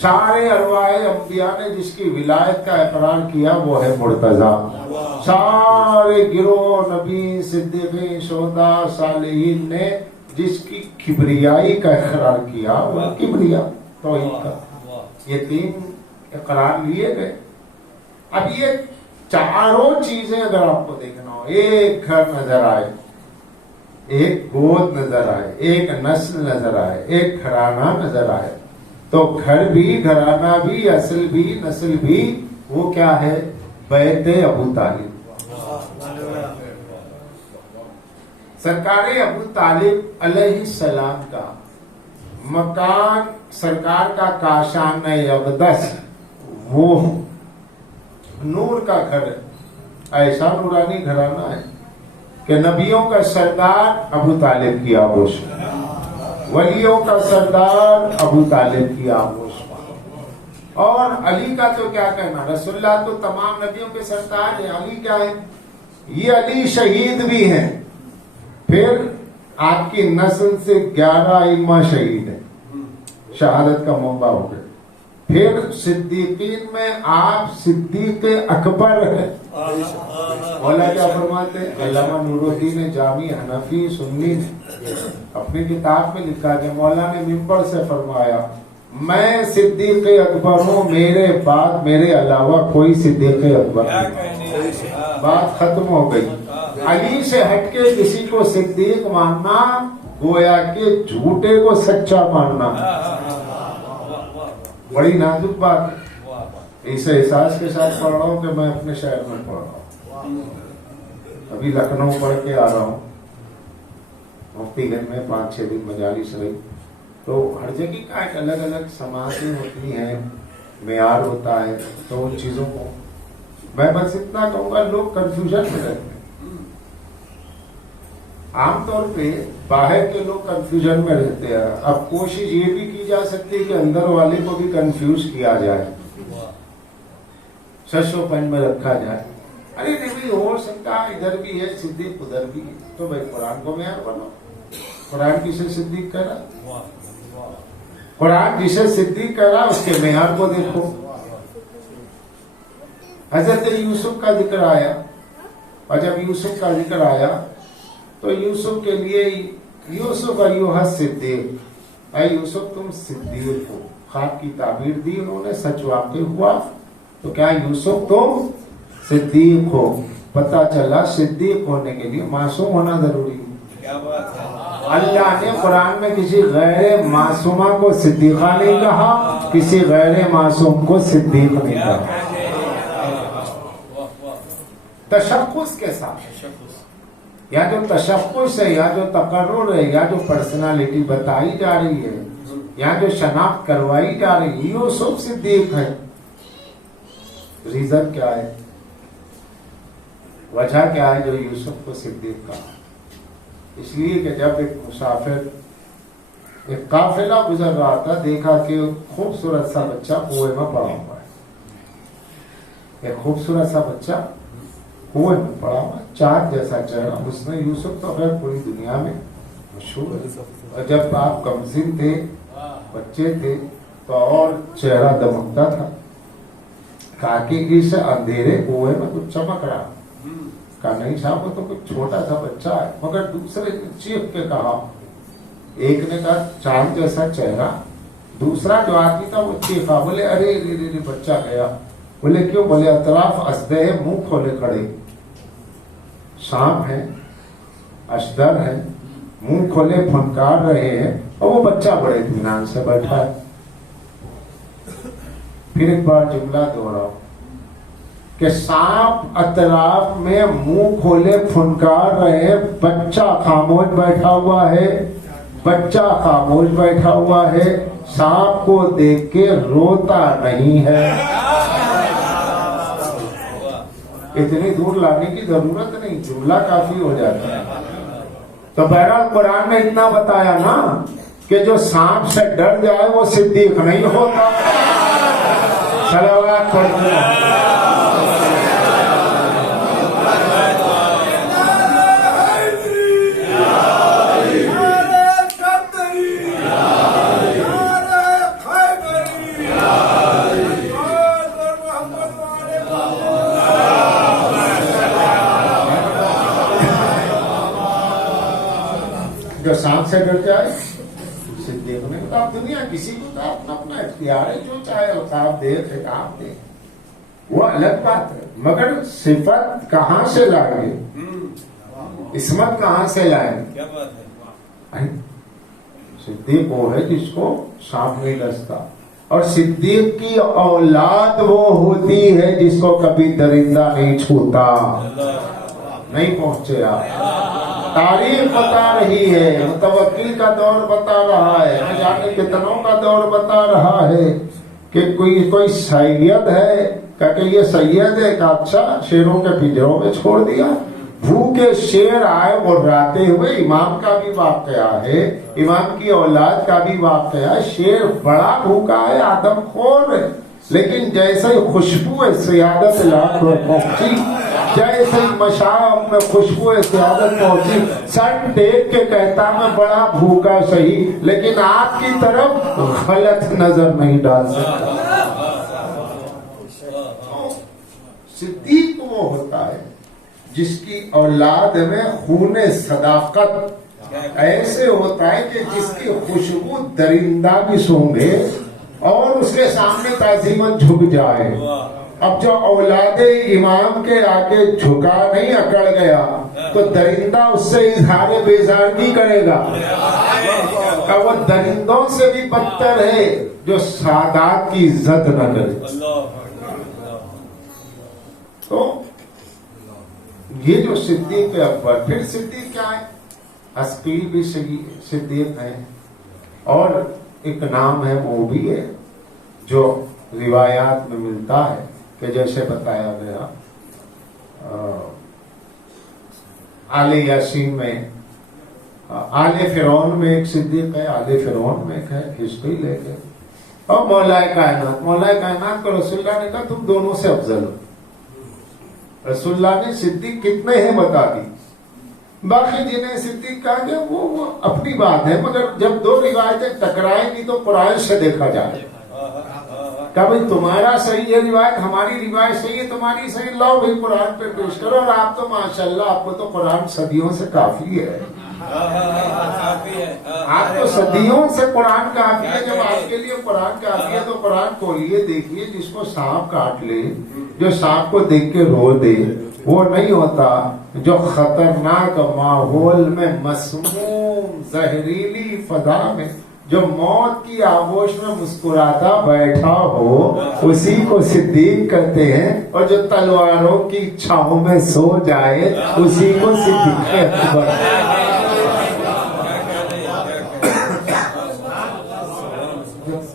سارے ارواح انبیاء نے جس کی ولایت کا اقرار کیا وہ ہے مرتضیٰ۔ سارے گروہ نبی، صدیقین، شہداء، صالحین نے جس کی کبریائی کا اقرار کیا وہ کبریا توحید کا۔ یہ 3 اقرار لیے گئے۔ اب یہ چاروں چیزیں اگر آپ کو دیکھنا ہو، ایک گھر نظر آئے، ایک گود نظر آئے، ایک نسل نظر آئے، ایک گھرانہ نظر آئے، تو گھر بھی، گھرانہ بھی، اصل بھی، نسل بھی، وہ کیا ہے؟ بیت ابو طالب۔ سرکار ابو طالب علیہ السلام کا مکان، سرکار کا کاشان اقدس، وہ نور کا گھر ہے، ایسا نورانی گھرانہ ہے کہ نبیوں کا سردار ابو طالب کی آغوش، ولیوں کا سردار ابو طالب کی آغوش، اور علی کا تو کیا کہنا، رسول اللہ تو تمام نبیوں کے سردار ہیں، علی کیا ہے؟ یہ علی شہید بھی ہیں، پھر آپ کی نسل سے 11 ائمہ شہید ہیں، شہادت کا موقع ہو گئے، پھر صدیقین میں آپ صدیق اکبر ہیں۔ مولا کیا فرماتے ہیں؟ علامہ نور الدین جامی حنفی سنی نے اپنی کتاب میں لکھا کہ مولا نے منبر سے فرمایا، میں صدیق اکبر ہوں، میرے بعد میرے علاوہ کوئی صدیق اکبر نہیں۔ بات ختم ہو گئی۔ علی سے ہٹ کے کسی کو صدیق ماننا گویا کہ جھوٹے کو سچا ماننا، بڑی نازک بات ہے۔ اس احساس کے ساتھ پڑھ رہا ہوں کہ میں اپنے شہر میں پڑھ رہا ہوں، ابھی لکھنؤ پڑھ کے آ رہا ہوں، مفتی گنج میں 5-6 دن مجالس رہی، تو ہر جگہ کا ایک الگ الگ سماعتیں ہوتی ہیں، معیار ہوتا ہے، تو ان چیزوں کو میں بس اتنا کہوں گا، لوگ کنفیوژن میں رہتے ہیں۔ عام طور پہ باہر کے لوگ کنفیوژن میں رہتے ہیں، اب کوشش یہ بھی کی جا سکتی ہے کہ اندر والے کو بھی کنفیوز کیا جائے، ششو پن میں رکھا جائے، ارے نہیں ہو سکتا ادھر بھی ہے صدیق ادھر بھی ہے، تو بھائی قرآن کو معیار بنو۔ قرآن کسے صدیق کہہ رہا؟ قرآن جسے صدیق کہہ رہا اس کے معیار کو دیکھو۔ حضرت یوسف کا ذکر آیا، اور جب یوسف کا ذکر آیا تو یوسف کے لیے یوسف ایھا الصدیق، اے یوسف تم صدیق ہو، خواب کی تعبیر دی انہوں نے، سچ واقع ہوا، تو کیا یوسف تم صدیق ہو؟ پتہ چلا صدیق ہونے کے لیے معصوم ہونا ضروری ہے۔ کیا بات ہے! اللہ نے قرآن میں کسی غیر معصومہ کو صدیقہ نہیں کہا، کسی غیر معصوم کو صدیق نہیں کہا۔ تشخص کے ساتھ، یا جو تشخص ہے، یا جو تقرر ہے، یا جو پرسنالٹی بتائی جا رہی ہے، یا جو شناخت کروائی جا رہی ہے، یوسف صدیق ہے۔ ریزن کیا ہے؟ وجہ کیا ہے جو یوسف کو صدیق کہا؟ اس لیے کہ جب ایک مسافر، ایک قافلہ گزر رہا تھا، دیکھا کہ خوبصورت سا بچہ کنویں میں پڑا ہوا ہے، ایک خوبصورت سا بچہ کنویں میں پڑا ہوا، چاند جیسا چہرہ، اس نے یوسف تو خیر پوری دنیا میں مشہور ہے، اور جب آپ کمسن تھے، بچے تھے، تو اور چہرہ دمکتا تھا، کہا کہ اس اندھیرے کنویں میں کچھ چمک رہا، کہا نہیں صاحب وہ تو کچھ چھوٹا سا بچہ ہے، مگر دوسرے نے چیخ کے کہا، ایک نے کہا چاند جیسا چہرہ، دوسرا جو آدمی تھا وہ چیخا، بولے ارے ارے بچہ گیا، بولے کیوں؟ بولے اطراف اسدے ہے، منہ کھولے کھڑے، سانپ ہے، اشدر ہے، منہ کھولے پھنکار رہے ہیں، اور وہ بچہ بڑے اطمینان سے بیٹھا ہے۔ پھر ایک بار جملہ دوہراؤ کہ سانپ اطراف میں منہ کھولے پھنکار رہے، بچہ خاموش بیٹھا ہوا ہے، بچہ خاموش بیٹھا ہوا ہے، سانپ کو دیکھ کے روتا نہیں ہے۔ اتنی دور لانے کی ضرورت نہیں، جملہ کافی ہو جاتا ہے۔ تو بہرحال قرآن نے اتنا بتایا نا کہ جو سانپ سے ڈر جائے وہ صدیق نہیں ہوتا۔ صلوات پڑھتے ہیں۔ جو سانپ سے ڈر جائے صدیق نے کہا، دنیا کسی کو تو اپنا اپنا اختیار ہے، جو چاہے القاب دے، خطاب دے، وہ الگ بات ہے، مگر صفت کہاں سے لائیں گے؟ عصمت کہاں سے لائیں گے؟ کیا بات ہے! صدیق وہ ہے جس کو سانپ نہیں ڈستا، اور صدیق کی اولاد وہ ہوتی ہے جس کو کبھی درندہ نہیں چھوتا، نہیں پہنچے آپ۔ تاریخ بتا رہی ہے، متوکل کا دور بتا رہا ہے، نہ جانے کتنوں کا دور بتا رہا ہے کہ کوئی سید ہے، کہ یہ سید ہے، کہ اچھا شیروں کے پنجروں میں چھوڑ دیا۔ بھوکے شیر آئے اور راتے ہوئے، امام کا بھی واقعہ ہے، امام کی اولاد کا بھی واقعہ ہے، شیر بڑا بھوکا ہے، آدم خور ہے، لیکن جیسے خوشبو سیادت لاکھ پہنچی، جیسے مشام میں خوشبو سیادت پہنچی، سر ٹیک کے کہتا میں بڑا بھوکا صحیح، لیکن آپ کی طرف غلط نظر نہیں ڈال سکتا۔ صدیق وہ ہوتا ہے جس کی اولاد میں خون صداقت ایسے ہوتا ہے کہ جس کی خوشبو درندہ بھی سونگھے اور اس کے سامنے تعظیماً جھک جائے. اب جو اولاد امام کے آگے جھکا نہیں اکڑ گیا تو درندہ اس سے اظہار بیزارگی کرے گا. وہ درندوں سے بھی بدتر ہے جو سادات کی عزت نہ کرے. تو یہ جو صدیق اکبر، پھر صدیق کیا ہے؟ حسقیل بھی صدیق ہے، اور ایک نام ہے وہ بھی ہے جو روایات میں ملتا ہے کہ جیسے بتایا گیا آل یاسین میں، آل فرعون میں ایک صدیق ہے، آل فرعون میں ایک ہے، حزقیل ایک ہے، اور مولا کائنات کو رسول اللہ نے کہا تم دونوں سے افضل ہو. رسول اللہ نے صدیق کتنے ہیں بتا دی. باقی جنہیں صدیق کہا کہ وہ اپنی بات ہے، مگر جب دو روایتیں ٹکرائیں گی تو قرآن سے دیکھا جائے کہ بھئی تمہارا صحیح ہے روایت، ہماری روایت صحیح ہے، تمہاری صحیح، لاؤ بھئی قرآن پہ پیش کرو. اور آپ تو ماشاءاللہ آپ کو تو قرآن صدیوں سے کافی ہے، آپ تو صدیوں سے قرآن کافی ہے. جب آپ کے لیے قرآن کافی ہے تو قرآن کھولیے دیکھیے. جس کو سانپ کاٹ لے، جو سانپ کو دیکھ کے رو دے، وہ نہیں ہوتا جو خطرناک ماحول میں، مسموم زہریلی فضا میں، جو موت کی آغوش میں مسکراتا بیٹھا ہو، اسی کو صدیق کہتے ہیں. اور جو تلواروں کی چھاؤں میں سو جائے، اسی کو صدیق اکبر.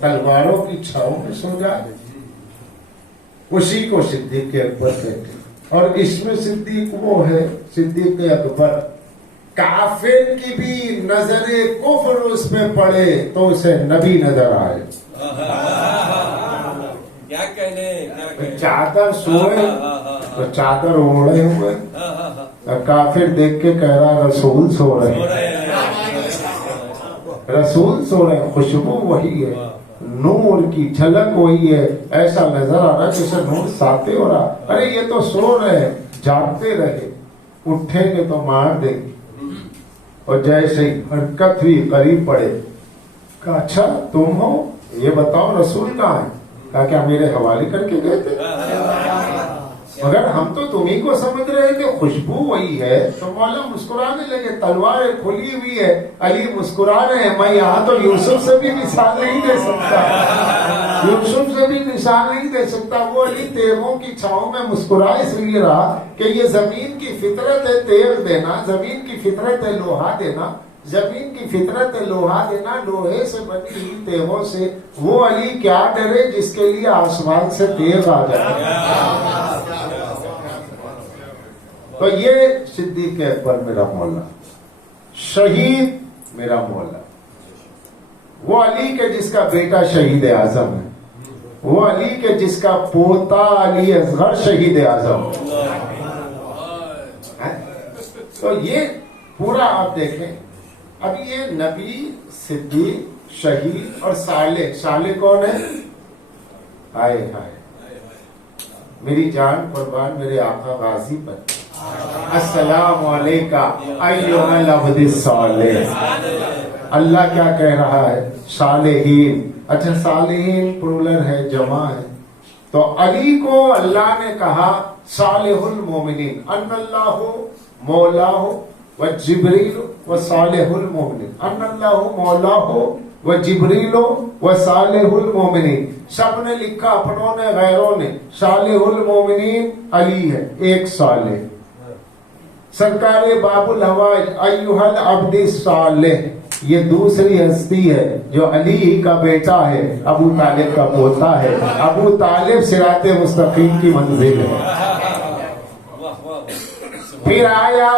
تلواروں کی چھاؤں میں سو جائے، اسی کو صدیق اکبر کہتے ہیں. اور اس میں صدیق وہ ہے، صدیق اکبر کافر کی بھی نظر کفر اس میں پڑے تو اسے نبی نظر آئے. کیا کہنے، چادر سوئے تو چادر اوڑے ہوئے، کافر دیکھ کے کہہ رہا رسول سو رہے ہیں، رسول سو رہے ہیں. خوشبو وہی ہے، نور کی جھلک وہی ہے، ایسا نظر آ رہا ہے جیسے نور ساتے ہو رہا. ارے یہ تو سو رہے، جاگتے رہے، اٹھیں گے تو مار دیں گے. اور جیسے ہی حرکت ہوئی، قریب پڑے، کہا اچھا تم ہو، یہ بتاؤ رسول کہاں ہے؟ کہا کیا میرے حوالے کر کے گئے تھے؟ مگر ہم تو تمہیں کو سمجھ رہے کہ خوشبو وہی ہے. تو مولا مسکرانے لگے، تلوار کھلی ہوئی ہے، علی مسکرا رہے ہیں. میں یہاں تو یوسف سے بھی مثال نہیں دے سکتا، یوسف سے بھی مثال نہیں دے سکتا. وہ علی تیغوں کی چھاؤں میں مسکرا اس لیے رہا کہ یہ زمین کی فطرت ہے تیغ دینا، زمین کی فطرت ہے لوہا دینا، زمین کی فطرت ہے لوہا دینا، لوہے سے بنی ہوئی تیغوں سے. وہ علی کیا ڈرے جس کے لیے آسمان سے تیغ آ جائے. تو یہ صدیق اکبر میرا مولا، شہید میرا مولا. وہ علی کے جس کا بیٹا شہید اعظم ہے، وہ علی کے جس کا پوتا علی اصغر شہید اعظم. تو یہ پورا آپ دیکھیں. اب یہ نبی، صدیق، شہید اور صالح. صالح کون ہے؟ آئے ہائے میری جان قربان میرے آقا غازی پر. السلام علیکہ ایھا العبد الصالح. اللہ کیا کہہ رہا ہے؟ صالحین. اچھا صالحین پلورل ہے، جمع ہے. تو علی کو اللہ نے کہا صالح المومنین، ان اللہ مولاہ و جبریل و صالح المومنین، ان اللہ مولاہ و جبریل و صالح المومنین. سب نے لکھا، اپنوں نے غیروں نے. صالح المومنین علی ہے، ایک صالح. سرکار باب الحوائج ایھا العبد الصالح، یہ دوسری ہستی ہے جو علی کا بیٹا ہے، ابو طالب کا پوتا ہے. ابو طالب صراط مستقیم کی منزل ہے. پھر آیا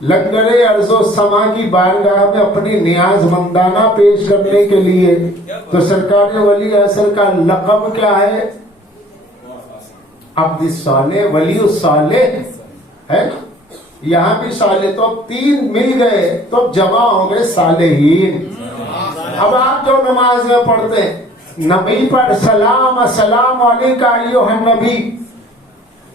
لنگر ارض و سما کی بارگاہ میں اپنی نیاز مندانہ پیش کرنے کے لیے. تو سرکار ولی اصل کا لقب کیا ہے؟ عبد الصالح، ولی الصالح ہے نا. یہاں بھی صالح. تو اب تین مل گئے تو جمع ہو گئے صالحین. اب آپ جو نماز میں پڑھتے ہیں، نبی پر سلام السلام علیکہ ایھا النبی،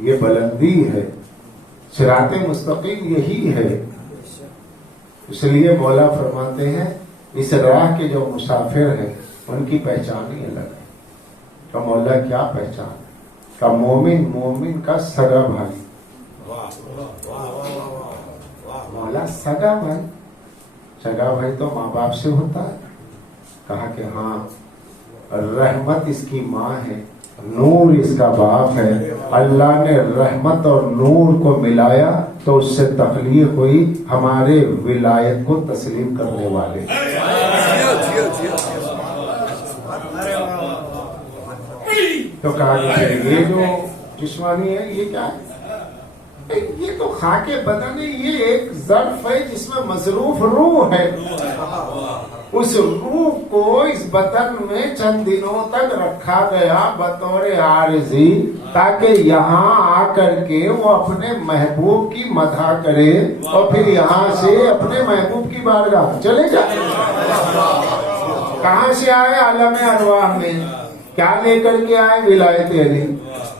یہ بلندی ہے، صراط مستقیم یہی ہے۔ اس لیے مولا فرماتے ہیں اس راہ کے جو مسافر ہیں ان کی پہچان ہی الگ ہے۔ کہ مولا کیا پہچان؟ کہ مومن کا سگا بھائی، مولا سگا بھائی، سگا بھائی تو ماں باپ سے ہوتا ہے۔ کہا کہ ہاں، رحمت اس کی ماں ہے، نور اس کا باپ ہے۔ اللہ نے رحمت اور نور کو ملایا تو اس سے تخلیق ہوئی ہمارے ولایت کو تسلیم کرنے والے۔ تو کہا کہ یہ جو جسمانی ہے یہ کیا ہے؟ یہ تو خاک بدن ہے، یہ ایک ظرف ہے جس میں مصروف روح ہے۔ اس روح کو اس بدن میں چند دنوں تک رکھا گیا بطور عارضی، تاکہ یہاں آ کر کے وہ اپنے محبوب کی مدح کرے اور پھر یہاں سے اپنے محبوب کی بارگاہ چلے جائے۔ کہاں سے آئے؟ عالم ارواح میں۔ کیا لے کر کے آئے؟ ولایت علی۔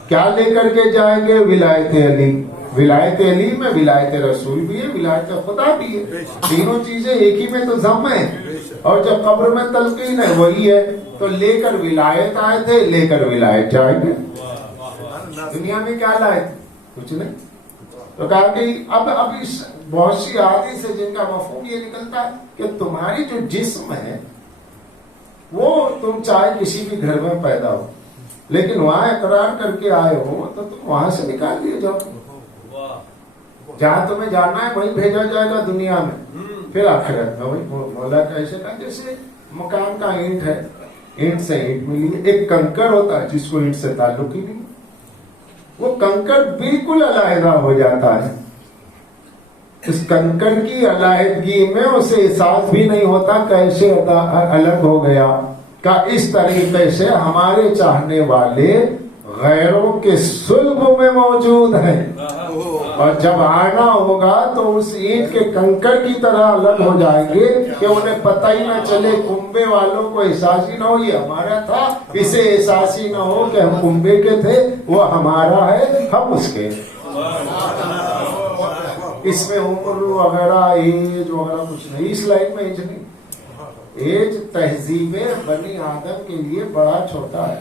کیا لے کر کے جائیں گے؟ ولایت علی۔ ولایت علی میں ولایت رسول بھی ہے، ولایت خدا بھی ہے، تینوں چیزیں ایک ہی میں تو ضم ہے۔ اور جب قبر میں تلقین ہے وہی ہے، تو لے کر ولایت آئے تھے، لے کر ولایت جائیں گے۔ دنیا میں کیا لائے؟ کچھ نہیں۔ تو کہا کہ اب اس بہت سی احادیث ہے جن کا مفہوم یہ نکلتا ہے کہ تمہاری جو جسم ہے وہ تم چاہے کسی بھی گھر میں پیدا ہو، لیکن وہاں اقرار کر کے آئے ہو تو تم وہاں سے نکال لیے جاؤ۔ جہاں تمہیں جانا ہے وہیں بھیجا جائے گا دنیا میں، پھر آخرت میں وہی۔ مولا کا ایسے کہا جیسے مکان کا اینٹ ہے، اینٹ سے اینٹ ملی ہے۔ ایک کنکر ہوتا ہے جس کو اینٹ سے تعلق ہی نہیں، وہ کنکر بالکل علیحدہ ہو جاتا ہے۔ اس کنکر کی علیحدگی میں اسے احساس بھی نہیں ہوتا کیسے الگ ہو گیا۔ کہ اس طریقے سے ہمارے چاہنے والے غیروں کے صلب میں موجود ہیں، اور جب آنا ہوگا تو اس اینٹ کے کنکر کی طرح الگ ہو جائیں گے کہ انہیں پتہ ہی نہ چلے۔ کنبے والوں کو احساس ہی نہ ہو یہ ہمارا تھا، اسے احساس ہی نہ ہو کہ ہم کنبے کے تھے، وہ ہمارا ہے، ہم اس کے۔ اس میں عمر وغیرہ ایج وغیرہ کچھ نہیں، اس لائن میں ایج نہیں۔ ایج تہذیب بنی آدم کے لیے بڑا چھوٹا ہے،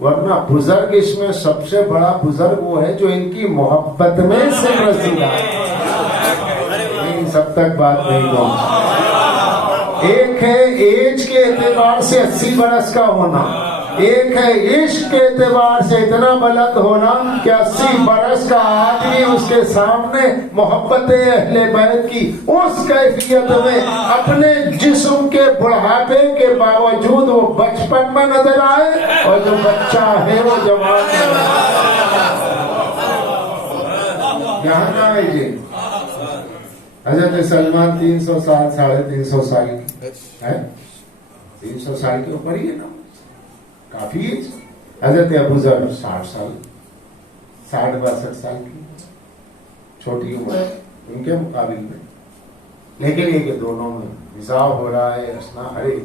ورنہ بزرگ اس میں سب سے بڑا بزرگ وہ ہے جو ان کی محبت میں سے رسیدہ ہے۔ ان سب تک بات نہیں ہو۔ ایک ہے ایج کے اعتبار سے 80 برس کا ہونا، ایک ہے عشق کے اعتبار سے اتنا بلند ہونا کہ 80 برس کا آدمی اس کے سامنے محبت اہل بیت کی اس کیفیت میں اپنے جسم کے بڑھاپے کے باوجود وہ بچپن میں نظر آئے، اور جو بچہ ہے وہ جوان میں نظر آئے۔ یہاں کا ہے جی حضرت سلمان 300 سال 350 سال کی ہے، 300 سال کے اوپر ہی ہے نا، کافی ہے۔ حضرت ابوذر 60 سال 60-62 سال کی چھوٹی عمر ہے ان کے مقابل میں، لیکن یہ کہ دونوں میں نزاع ہو رہا ہے، اسنا ہر ایک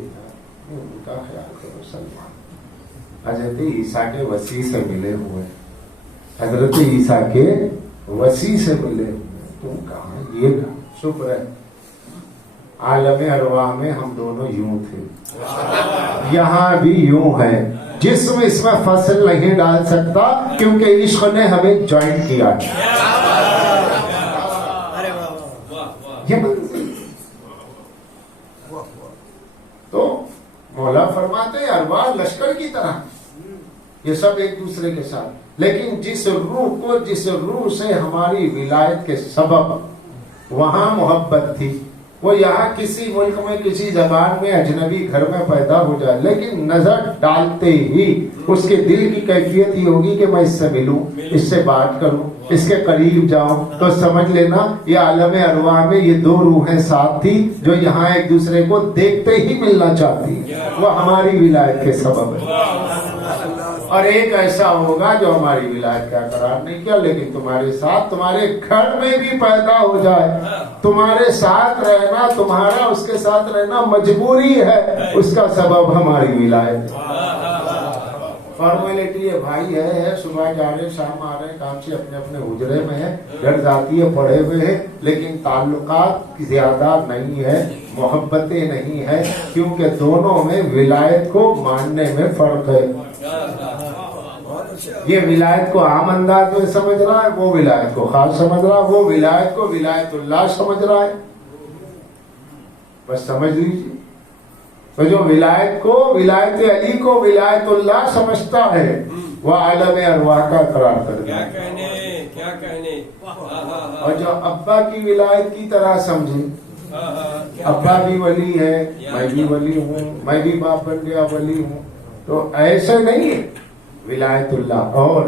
ان کا خیال کرو۔ سلمان حضرت عیسیٰ کے وسیع سے ملے ہوئے، حضرت عیسیٰ کے وسیع سے ملے ہوئے، تم کہاں؟ یہ کہاں؟ شکر ہے عالم ارواح میں ہم دونوں یوں تھے، یہاں بھی یوں ہے۔ جسم اس میں فصل نہیں ڈال سکتا کیونکہ عشق نے ہمیں جوائن کیا۔ تو مولا فرماتے ہیں ارواح لشکر کی طرح، یہ سب ایک دوسرے کے ساتھ، لیکن جس روح سے ہماری ولایت کے سبب وہاں محبت تھی، وہ یہاں کسی ملک میں کسی زبان میں اجنبی گھر میں پیدا ہو جائے، لیکن نظر ڈالتے ہی اس کے دل کی کیفیت یہ ہوگی کہ میں اس سے ملوں، اس سے بات کروں، اس کے قریب جاؤں، تو سمجھ لینا یہ عالم ارواح میں یہ دو روحیں ساتھ تھی جو یہاں ایک دوسرے کو دیکھتے ہی ملنا چاہتی ہیں، وہ ہماری ولایت کے سبب ہے۔ اور ایک ایسا ہوگا جو ہماری ولایت کا قرار نہیں کیا، لیکن تمہارے ساتھ تمہارے گھر میں بھی پیدا ہو جائے، تمہارے ساتھ رہنا، تمہارا اس کے ساتھ رہنا مجبوری ہے، اس کا سبب ہماری ولایت ہے۔ فارمیلٹی ہے، بھائی ہے، صبح جا رہے شام آ رہے، کام سے اپنے اپنے حجرے میں ہے، گھر جاتی ہے، پڑھے ہوئے ہیں، لیکن تعلقات زیادہ نہیں ہے، محبتیں نہیں ہے، کیونکہ دونوں میں ولایت کو ماننے میں فرق ہے۔ یہ ولایت کو عام انداز میں سمجھ رہا ہے، وہ ولایت کو خاص سمجھ رہا ہے، وہ ولایت کو ولایت اللہ سمجھ رہا ہے۔ بس سمجھ لیجیے، تو جو ولایت کو، ولایت علی کو ولایت اللہ سمجھتا ہے، وہ عالم ارواح کا قرار کر دیا۔ کیا کہنے اور جو ابا کی ولایت کی طرح سمجھے، ابا بھی ولی ہے، میں بھی ولی ہوں، میں بھی باپ بن گیا ولی ہوں، تو ایسے نہیں ہے۔ ولایت اللہ اور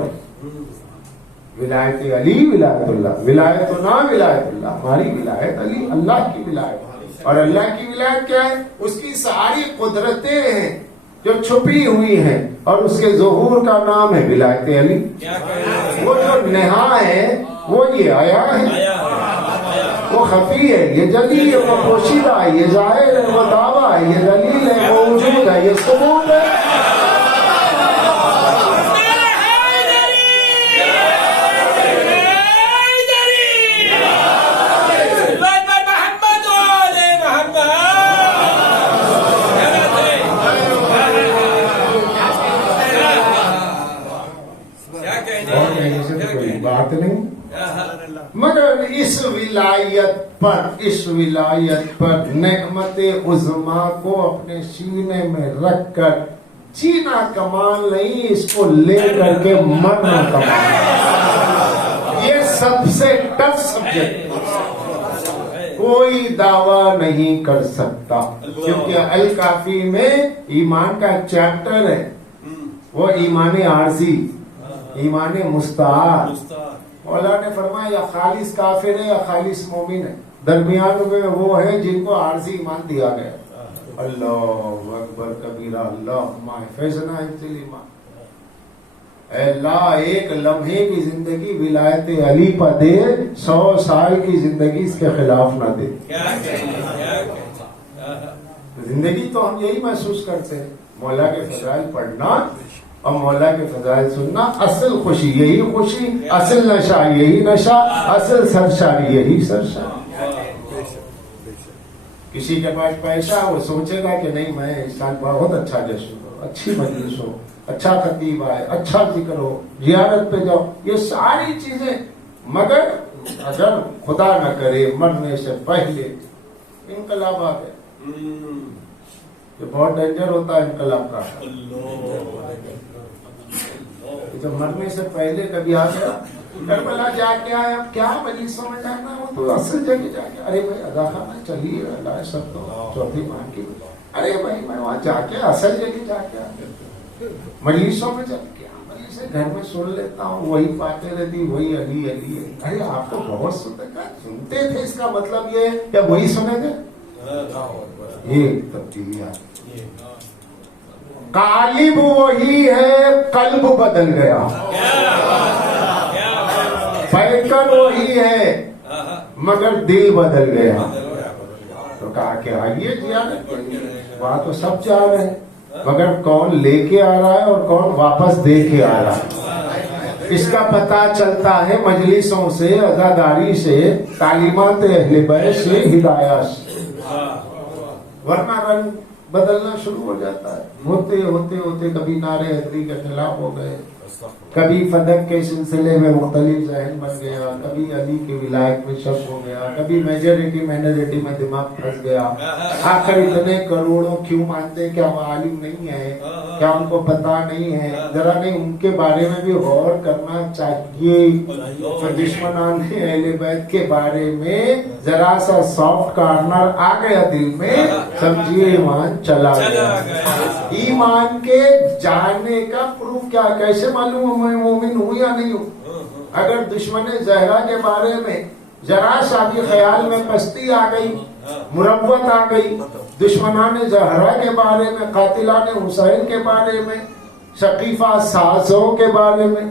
ولایت علی ولایت اللہ، ولایت نہ ولایت اللہ، ہماری ولایت علی، اللہ کی ولایت۔ اور اللہ کی ولایت کیا ہے؟ اس کی ساری قدرتیں ہیں جو چھپی ہوئی ہیں، اور اس کے ظہور کا نام ہے ولایت علی۔ وہ جو نہا ہے وہ یہ آیا ہے، وہ خفی ہے، یہ جلی ہے، وہ پوشیدہ ہے، یہ ظاہر ہے، وہ دعویٰ ہے، یہ دلیل ہے، وہ وجود ہے، یہ ثبوت ہے۔ بات نہیں، مگر اس ولایت پر نعمت عظما کو اپنے سینے میں رکھ کر جینا کمال نہیں، اس کو لے کر کے مرنا کمال۔ یہ سب سے ٹف سبجیکٹ، کوئی دعویٰ نہیں کر سکتا، کیونکہ الکافی میں ایمان کا چیپٹر ہے، وہ ایمان عارضی، ایمان مستعار۔ مولا نے فرمایا یا خالص کافر ہے یا خالص مومن ہے، درمیان میں وہ ہے جن کو عارضی ایمان دیا گیا۔ اللہ اکبر کبیرہ، اللہم احفظنا انتلیما۔ اے اللہ ایک لمحے کی زندگی ولایت علی پر دے، 100 سال کی زندگی اس کے خلاف نہ دے۔ زندگی تو ہم یہی محسوس کرتے ہیں، مولا کے فضائل پڑھنا اور مولا کے فضائل سننا، اصل خوشی یہی خوشی، اصل نشہ یہی نشہ، اصل سرشاری یہی سرشاری۔ کسی کے پاس پیسہ، وہ سوچے گا کہ نہیں میں اس سال بہت اچھا جشن ہو، اچھی مجلس ہو، اچھا خطیب آئے، اچھا ذکر ہو، زیارت پہ جاؤ، یہ ساری چیزیں، مگر اگر خدا نہ کرے مرنے سے پہلے انقلاب آ گئے، یہ بہت ڈینجر ہوتا ہے انقلاب کا۔ جب مرنے سے پہلے کبھی آ گیا، کربلا جا کے آیا، کیا مجلسوں میں جانا، وہ تو اصل جگہ جا کے، ارے بھائی ادا خانہ چلیے، اللہ سب تو چوتھی مان کی، ارے بھائی میں وہاں جا کے اصل جگہ جا کے آیا، مجلسوں میں جب کیا مجلس ہے، گھر میں سن لیتا ہوں، وہی باتیں رہتی، وہی علی علی ہے، ارے آپ تو بہت سنتے تھے، اس کا مطلب یہ ہے کیا وہی سنے گے؟ یہ تبدیلی آتی، قالب وہی ہے، قلب بدل گیا، پیکر وہی ہے مگر دل بدل گیا۔ تو کہا کہ آئیے زیارت کریے، وہاں تو سب جا رہے ہیں، مگر کون لے کے آ رہا ہے اور کون واپس دے کے آ رہا ہے، اس کا پتہ چلتا ہے مجلسوں سے، عزاداری سے، تعلیمات اہل بیت سے، ہدایات سے، ورنہ رنگ بدلنا شروع ہو جاتا ہے۔ ہوتے ہوتے ہوتے کبھی نعرے حیدری کے خلاف ہو گئے، کبھی فدق کے سلسلے میں مختلف ذہن بن گیا، کبھی علی کی ولایت میں شک ہو گیا، کبھی میجورٹی مائنورٹی میں دماغ پھنس گیا۔ آخر اتنے کروڑوں کیوں مانتے؟ کیا وہ عالم نہیں ہے؟ کیا ان کو پتا نہیں ہے؟ ذرا نہیں ان کے بارے میں بھی غور کرنا چاہیے۔ تو دشمنان اہل بیت کے بارے میں ذرا سا سافٹ کارنر آ گیا دل میں، سمجھیے ایمان چلا گیا۔ ایمان کے جانے کا پروف کیا؟ کیسے معلوم میں مومن ہوں یا نہیں ہوں؟ اگر دشمن زہرا کے بارے میں ذرا سا بھی خیال میں پستی آ گئی، مروت آ گئی، دشمنان زہرا کے بارے میں، قاتلان حسین کے بارے میں، شقیفہ سازوں کے بارے میں،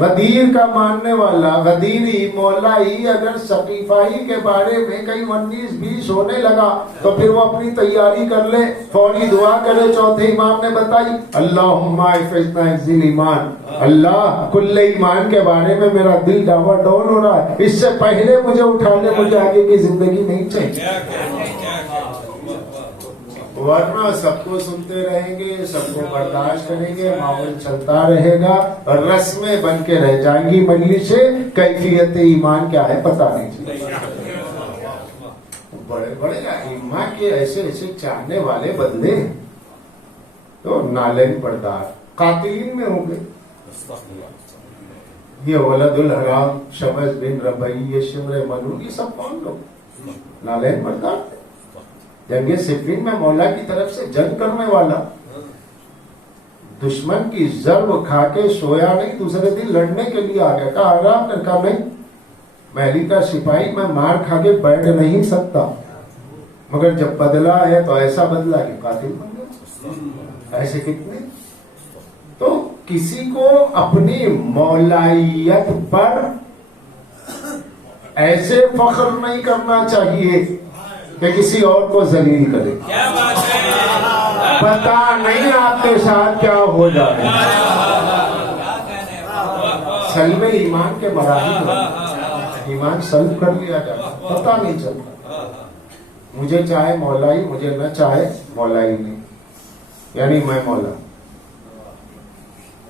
غدیر کا ماننے والا غدیری مولائی اگر سقیفائی کے بارے میں کہیں 19-20 ہونے لگا تو پھر وہ اپنی تیاری کر لے، فوری دعا کرے۔ چوتھے امام نے بتائی اللہم احفظنا حفظ الایمان، اللہ کل ایمان کے بارے میں میرا دل ڈاوا ڈول ہو رہا ہے، اس سے پہلے مجھے اٹھا لے، مجھے آگے کی زندگی نہیں چاہیے۔ ورنہ سب کو سنتے رہیں گے، سب کو برداشت کریں گے، ماحول چلتا رہے گا اور رسمیں بن کے رہ جائیں گی مجلس سے، کیفیت ایمان کیا ہے پتہ نہیں چلے۔ بڑے بڑے ایمان کے ایسے ایسے چاہنے والے بندے تو نالین بردار قاتلین میں ہوں گے۔ یہ ولد الحرام، شمس بن ربعی، یہ شمر ملعون، یہ سب کون لوگ؟ نالین بردار تھے۔ جنگ صفین میں مولا کی طرف سے جنگ کرنے والا، دشمن کی ضرب کھا کے سویا نہیں، دوسرے دن لڑنے کے لیے آ گیا، کہا آرام نے کہا نہیں، میں علی کا سپاہی، میں مار کھا کے بیٹھ نہیں سکتا، مگر جب بدلہ ہے تو ایسا بدلہ کہ قاتل بن گیا۔ ایسے کتنے؟ تو کسی کو اپنی مولائیت پر ایسے فخر نہیں کرنا چاہیے کہ کسی اور کو ذلیل کرے۔ پتا نہیں آپ کے ساتھ کیا ہو جائے۔ سلب ایمان کے مراحل، ایمان سلب کر لیا جاتا، پتا نہیں چلتا۔ مجھے چاہے مولائی، مجھے نہ چاہے مولائی نہیں، یعنی میں مولا،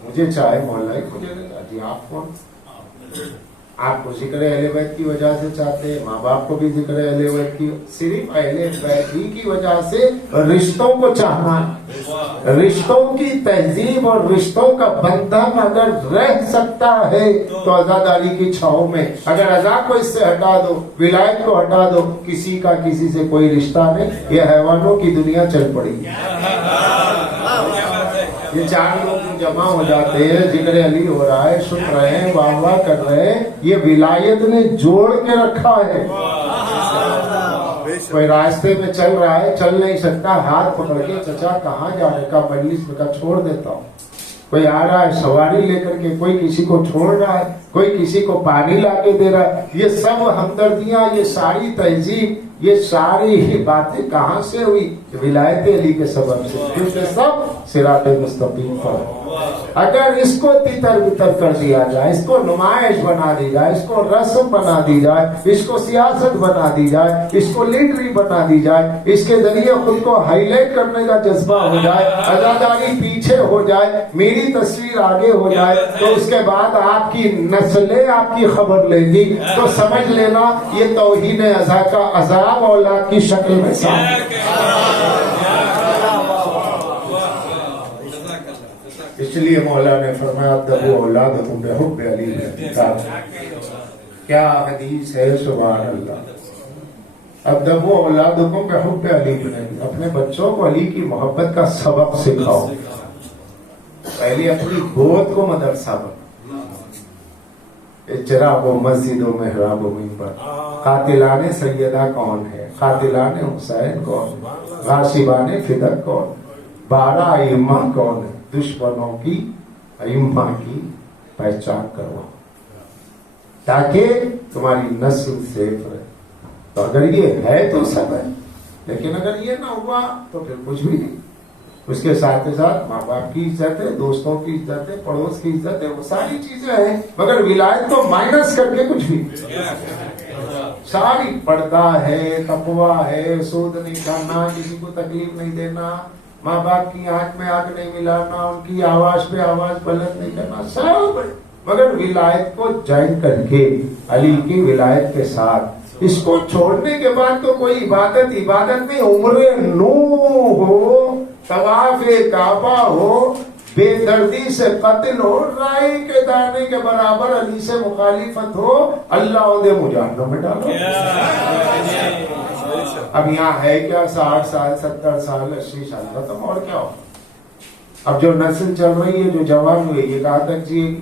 مجھے چاہے مولائی، مجھے نہیں چاہے۔ جی آپ کون؟ آپ کو ذکر اہل بیت کی وجہ سے چاہتے ہیں، ماں باپ کو بھی ذکر اہل بیت کی، صرف اہل بیت ہی کی وجہ سے رشتوں کو چاہنا، رشتوں کی تہذیب اور رشتوں کا بندھن اگر رہ سکتا ہے تو عزاداری کی چھاؤں میں، اگر عزا کو اس سے ہٹا دو، ولایت کو ہٹا دو، کسی کا کسی سے کوئی رشتہ نہیں، یہ حیوانوں کی دنیا چل پڑی۔ یہ چار لوگ جمع ہو جاتے ہیں، ذکر علی ہو رہا ہے، سن رہے ہیں، واہ واہ کر رہے ہیں، یہ ولایت نے جوڑ کے رکھا ہے۔ کوئی راستے میں چل رہا ہے، چل نہیں سکتا، ہاتھ پکڑ کے چچا کہاں جانے کا، مجلس میں کا چھوڑ دیتا ہوں۔ کوئی آ رہا ہے سواری لے کر کے، کوئی کسی کو چھوڑ رہا ہے، کوئی کسی کو پانی لا کے دے رہا ہے، یہ سب ہمدردیاں، یہ ساری تہذیب، یہ ساری ہی باتیں کہاں سے ہوئی؟ ولایت علی کے سبب سے، کیونکہ سب صراط مستقیم پر۔ اگر اس کو تیتر بتر کر دیا جائے، اس کو نمائش بنا دی جائے، اس کو رسم بنا دی جائے، اس کو سیاست بنا دی جائے، اس کو لیڈری بنا دی جائے، اس کے ذریعے خود کو ہائی لائٹ کرنے کا جذبہ ہو جائے، عزاداری پیچھے ہو جائے، میری تصویر آگے ہو جائے، تو اس کے بعد آپ کی نسلیں آپ کی خبر لیں گی، تو سمجھ لینا یہ توہین عزا کا عذاب اولاد کی شکل میں سامنے۔ اس لیے مولا نے فرمایا ادبوا اولادکم بحب علی الکتاب۔ کیا حدیث ہے، سبحان اللہ۔ ادبوا اولادکم بحب علی الکتاب، اپنے بچوں کو علی کی محبت کا سبق سکھاؤ۔ پہلے اپنی گود کو مدرسہ بنا، چراغ و مسجد و محراب و منبر۔ قاتلان سیدہ کون ہے، قاتلان حسین کون، غاصبان فدق کون، 12 ائمہ کون ہے، دشمنوں کی ائمہ کی پہچان کرو تاکہ تمہاری نسل سیف رہے۔ تو اگر یہ ہے تو سب ہے، لیکن اگر یہ نہ ہوا تو پھر کچھ بھی نہیں۔ اس کے ساتھ ساتھ ماں باپ کی عزت ہے، دوستوں کی عزت ہے، پڑوس کی عزت ہے، وہ ساری چیزیں ہیں، مگر ولایت کو مائنس کر کے کچھ بھی ساری پردہ ہے، تقویٰ ہے، سود نہیں کھانا، کسی کو تکلیف نہیں دینا، ماں باپ کی آنکھ میں آنکھ نہیں ملانا، ان کی آواز پہ آواز بلند نہیں کرنا، سب، مگر ولایت کو جوائن کر کے علی کی ولایت کے ساتھ اس کو چھوڑنے کے بعد تو کوئی عبادت نہیں، عمر نو ہو، طواف کعبہ ہو، بے دردی سے قتل ہو، رائی کے دانے کے برابر علی سے مخالفت ہو، اللہ عہدے مجاہدوں میں ڈالو۔ اب یہاں ہے کیا، 60 سال 70 سال 80 سال ختم، اور کیا ہو؟ اب جو نسل چل رہی ہے، جو جوان ہوئی، یہ کہاں تک جیے گی؟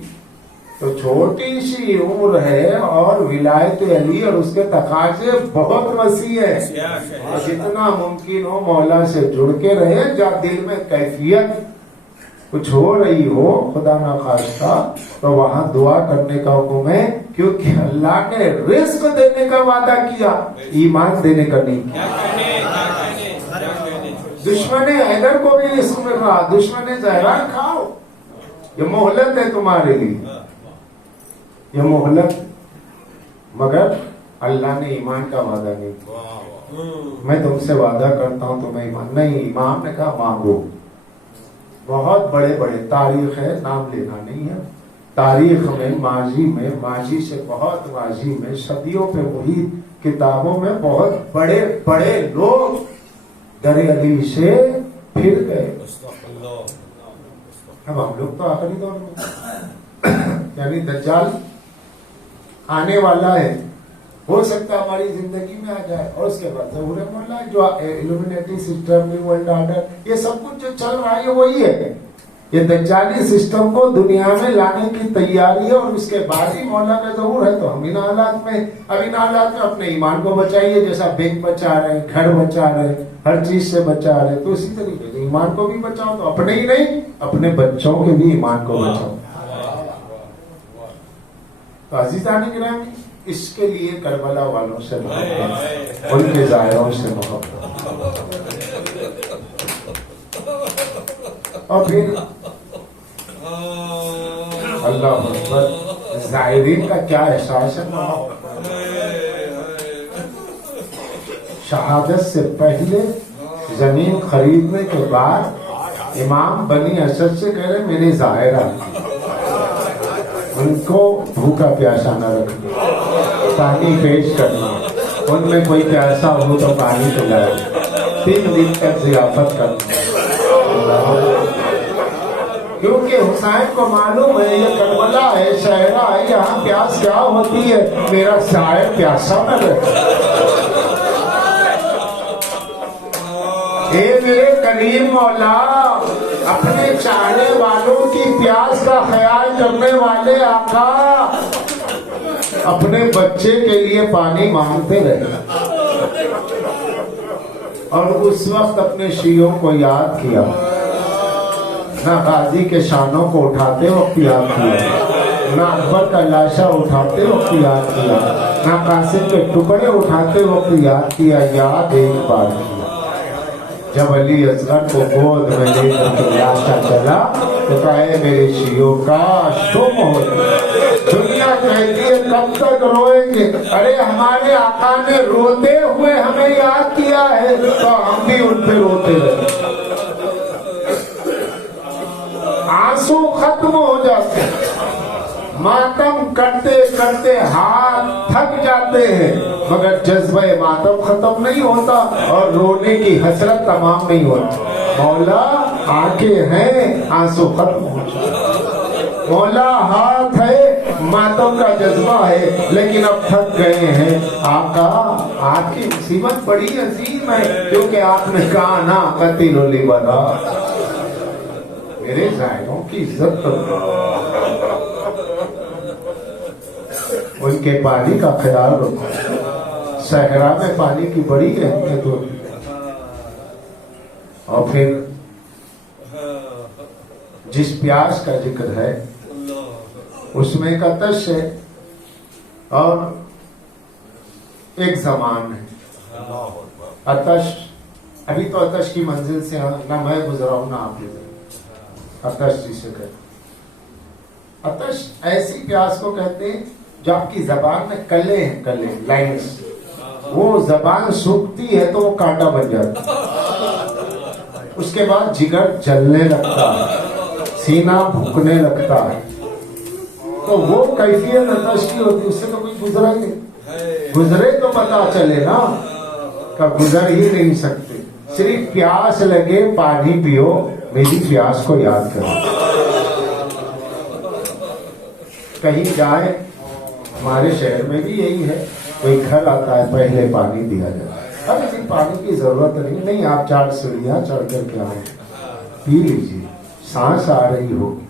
تو چھوٹی سی عمر ہے اور ولایت علی اور اس کے تقاضے بہت وسیع ہے۔ جتنا ممکن ہو مولا سے جڑ کے رہے، جہاں دل میں کیفیت کچھ ہو رہی ہو خدا نہ خواستہ تو وہاں دعا کرنے کا حکم ہے، کیونکہ اللہ نے رزق دینے کا وعدہ کیا، ایمان دینے کا نہیں کیا۔ دشمن حیدر کو بھی رزق میں کہا، دشمن زہرا کھاؤ، یہ مہلت ہے تمہارے لیے، یہ مہلت، مگر اللہ نے ایمان کا وعدہ نہیں کیا۔ میں تم سے وعدہ کرتا ہوں تمہیں ایمان نہیں، امام نے کہا مانگو۔ بہت بڑے بڑے تاریخ ہے، نام لینا نہیں ہے، تاریخ میں ماضی سے بہت ماضی میں صدیوں پہ محیط کتابوں میں بہت بڑے بڑے لوگ در علی سے پھر گئے۔ اب ہم لوگ تو آخری دور میں، یعنی دجال آنے والا ہے، ہو سکتا ہے ہماری زندگی میں آ جائے، اور اس کے بعد ظہور مولا جو ایلومینیٹی سسٹم، ورلڈ آرڈر، یہ سب کچھ جو چل رہا ہے وہی ہے۔ یہ دجالی سسٹم کو دنیا میں لانے کی تیاری ہے، اور اس کے بعد ہی مولا کا ظہور ہے۔ تو ہم ان حالات میں اپنے ایمان کو بچائیے، جیسا بینک بچا رہے ہیں، گھر بچا رہے ہیں، ہر چیز سے بچا رہے ہیں، تو اسی طریقے سے ایمان کو بھی بچاؤ، تو اپنے ہی نہیں اپنے بچوں کے بھی ایمان کو بچاؤ۔ تو عزیزان گرامی، اس کے لیے کربلا والوں سے محبت، ان کے ظاہروں سے محبت، اور پھر اللہ اکبر، ظاہرین کا کیا احساس ہے محبت۔ شہادت سے پہلے زمین خریدنے کے بعد امام بنی اسد سے کہہ رہے میرے ظاہرہ، ان کو بھوکا پیاسا نہ رکھنا، پانی پیش کرنا، ان میں کوئی پیاسا ہو تو پانی پلاؤ، 3 دن تک ضیافت کرنا، کیونکہ حسین کو معلوم ہے یہ کربلا ہے، صحرا ہے، یہاں پیاس کیا ہوتی ہے، میرا ظاہر پیاسا نہ رہے۔ اے میرے کریم مولا، اپنے چاہنے والوں کی پیاس کا خیال کرنے والے آقا، اپنے بچے کے لیے پانی مانگتے رہے، اور اس وقت اپنے شیعوں کو یاد کیا، نہ غازی کے شانوں کو اٹھاتے وقت یاد کیا، نہ اکبر کا لاشا اٹھاتے وقت یاد کیا، نہ قاسم کے ٹکڑے اٹھاتے وقت یاد کیا، یاد ایک بار کیا جب علی اصغر کو گود میں لے کر کے لاشا چلا تو کہے میرے شیعوں کاش تم ہوتے، دنیا کہتی ہے کب تک روئیں گے، ارے ہمارے آقا نے روتے ہوئے ہمیں یاد کیا ہے تو ہم بھی ان پہ روتے رہے۔ آنسو ختم ہو جاتے ہیں، ماتم کرتے کرتے ہاتھ تھک جاتے ہیں، مگر جذبہ ماتم ختم نہیں ہوتا اور رونے کی حسرت تمام نہیں ہوتی۔ مولا آنکھیں ہیں، آنسو ختم ہو جاتے، مولا ہاتھ ہے، ماتم کا جذبہ ہے، لیکن اب تھک گئے ہیں۔ آقا آپ کی مصیبت بڑی عظیم ہے، کیونکہ آپ نے کہا نا قتل لبرا، میرے ظاہروں کی عزت کرو، ان کے پانی کا خیال رکھو۔ صحرا میں پانی کی بڑی اہمیت ہوتی ہے، اور پھر جس پیاس کا ذکر ہے اس میں ایک آتش ہے اور ایک زمان ہے۔ آتش، ابھی تو آتش کی منزل سے نہ میں گزرا ہوں نہ آپ گزرا، آتش جسے کہتے ہیں، آتش ایسی پیاس کو کہتے ہیں جو آپ کی زبان میں کلے ہیں، کلے لائنز، وہ زبان سوکھتی ہے تو وہ کانٹا بن جاتا ہے، اس کے بعد جگر جلنے لگتا ہے، سینہ بھوکنے لگتا ہے، تو وہ کیفیت آتش کی ہوتی ہے۔ اس سے تو کوئی گزرا ہی نہیں، گزرے تو پتا چلے نا، کہ گزر ہی نہیں سکتے، صرف پیاس لگے پانی پیو، میری پیاس کو یاد کرو۔ کہیں جائے، ہمارے شہر میں بھی یہی ہے، کوئی گھر آتا ہے پہلے پانی دیا جاتا ہے، اب اسی پانی کی ضرورت نہیں، آپ 4 سیڑھیاں چڑھ کر کے آئیں، پی لیجیے، سانس آ رہی ہوگی،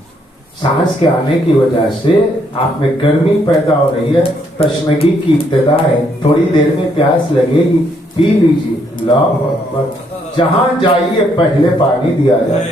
سانس کے آنے کی وجہ سے آپ میں گرمی پیدا ہو رہی ہے، تشنگی کی ابتدا ہے، تھوڑی دیر میں پیاس لگے گی، پی لیجیے۔ اللہ اکبر، جہاں جائیے پہلے پانی دیا جائے،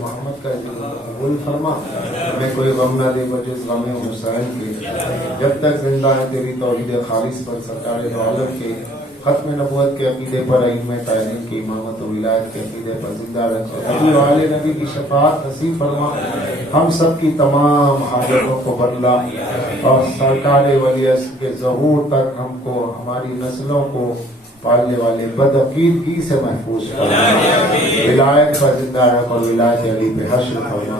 محمد کا قبول فرما. ہمیں کوئی غم نہ دے بجز غم حسین کے. جب تک زندہ ہے تیری توحید خالص پر سرکار دو عالم کے ختم نبوت کے عقیدے پر ائمہ تعین کی امامت و ولایت کے عقیدے پر زندہ رکھے. نبی و آل نبی کی شفاعت نصیب فرما. ہم سب کی تمام حاجتوں کو بدلا اور سرکار ولی عصر کے ظہور تک ہم کو ہماری نسلوں کو پالنے والے بدعقیدگی سے محفوظ فرما. ولایت پر زندہ رکھ اور ولایت علی پہ حشر فرما.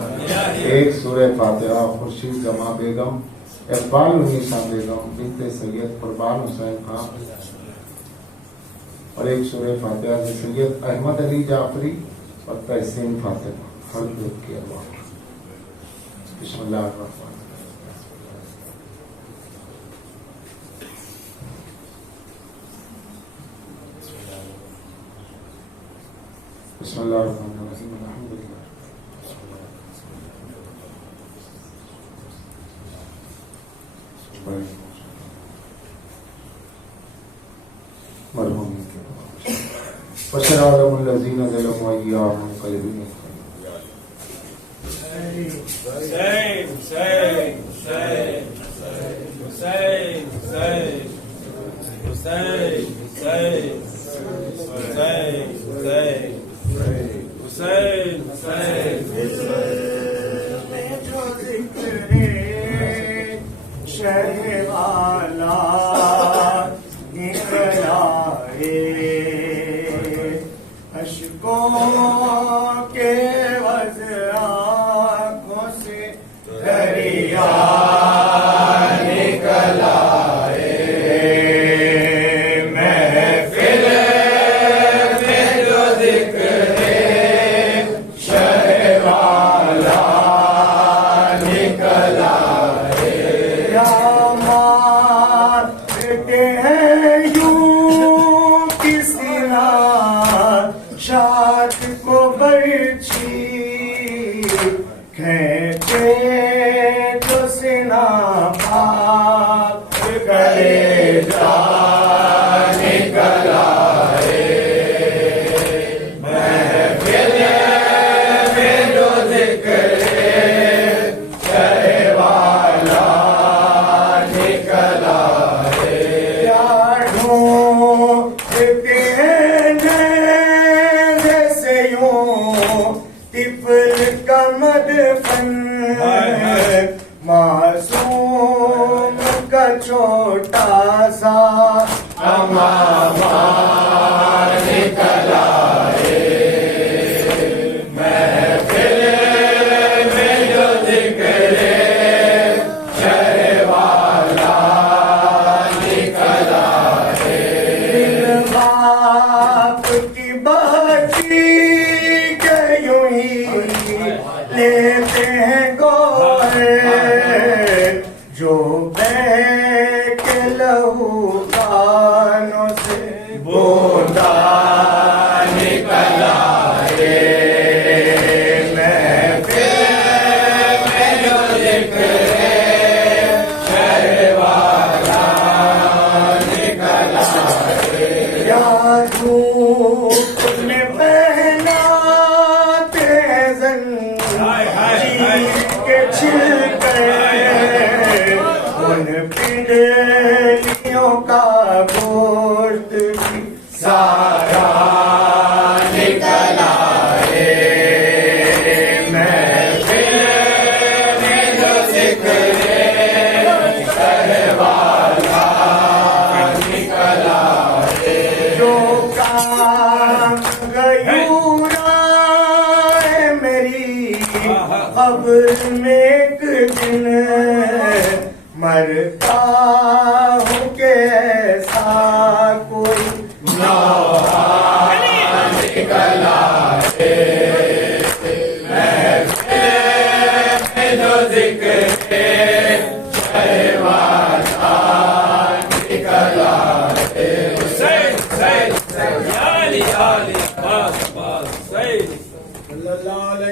ایک سورہ فاتحہ خورشید جماں بیگم اقبال النساء بیگم بنت سید قربان حسین خان اور ایک سورہ فاتحہ سے سید احمد علی جعفری اور تحسین فاطمہ ہر دکھ کے اللہ. بسم اللہ الرحمن بسم اللہ الرحمن الرحیم الحمدللہ مرحومین کے بشر عالم الذین ظلموا ایام منقلبین. Hussein, Hussein, Hussein, Hussein, Hussein, Hussein, Hussein, Hussein, Hussein, Hussein, جو ذکر شہ والا نکلا اشکوں کے وضع آنکھوں سے دریا نکلا محفل میں جو ذکر شہ والا نکلا مارتے ہیں یوں کسی شاد کو برچھی کھینچے تو سنا پاک گلے جا نکلا محفل میں جو ذکر شہ والا نکلا ڈھونڈتے طفل کا مدفن معصوم کا چھوٹا سا امامہ نکلا محفل میں جو ذکر شہ والا نکلا باپ کی بہتی لیتے ہیں گوہر جو بہہ کے لہو کانوں سے بوندا نکلا محفل میں جو ذکر شہ والا نکلا یا دھوپ میں پہنا کے چھلکے ان پنڈلیوں کا گوشت بھی سارا نکلا محفل میں جو ذکر شہ والا نکلا جو کام غیورا ہے میری قبر میں ایک دن مرتا ہوں کہ ایسا کوئی نوحہ نکلا محفل میں جو ذکر شہ والا نکلا Hussein, Hussein, Ali, Ali, Abbas, Abbas, Hussein.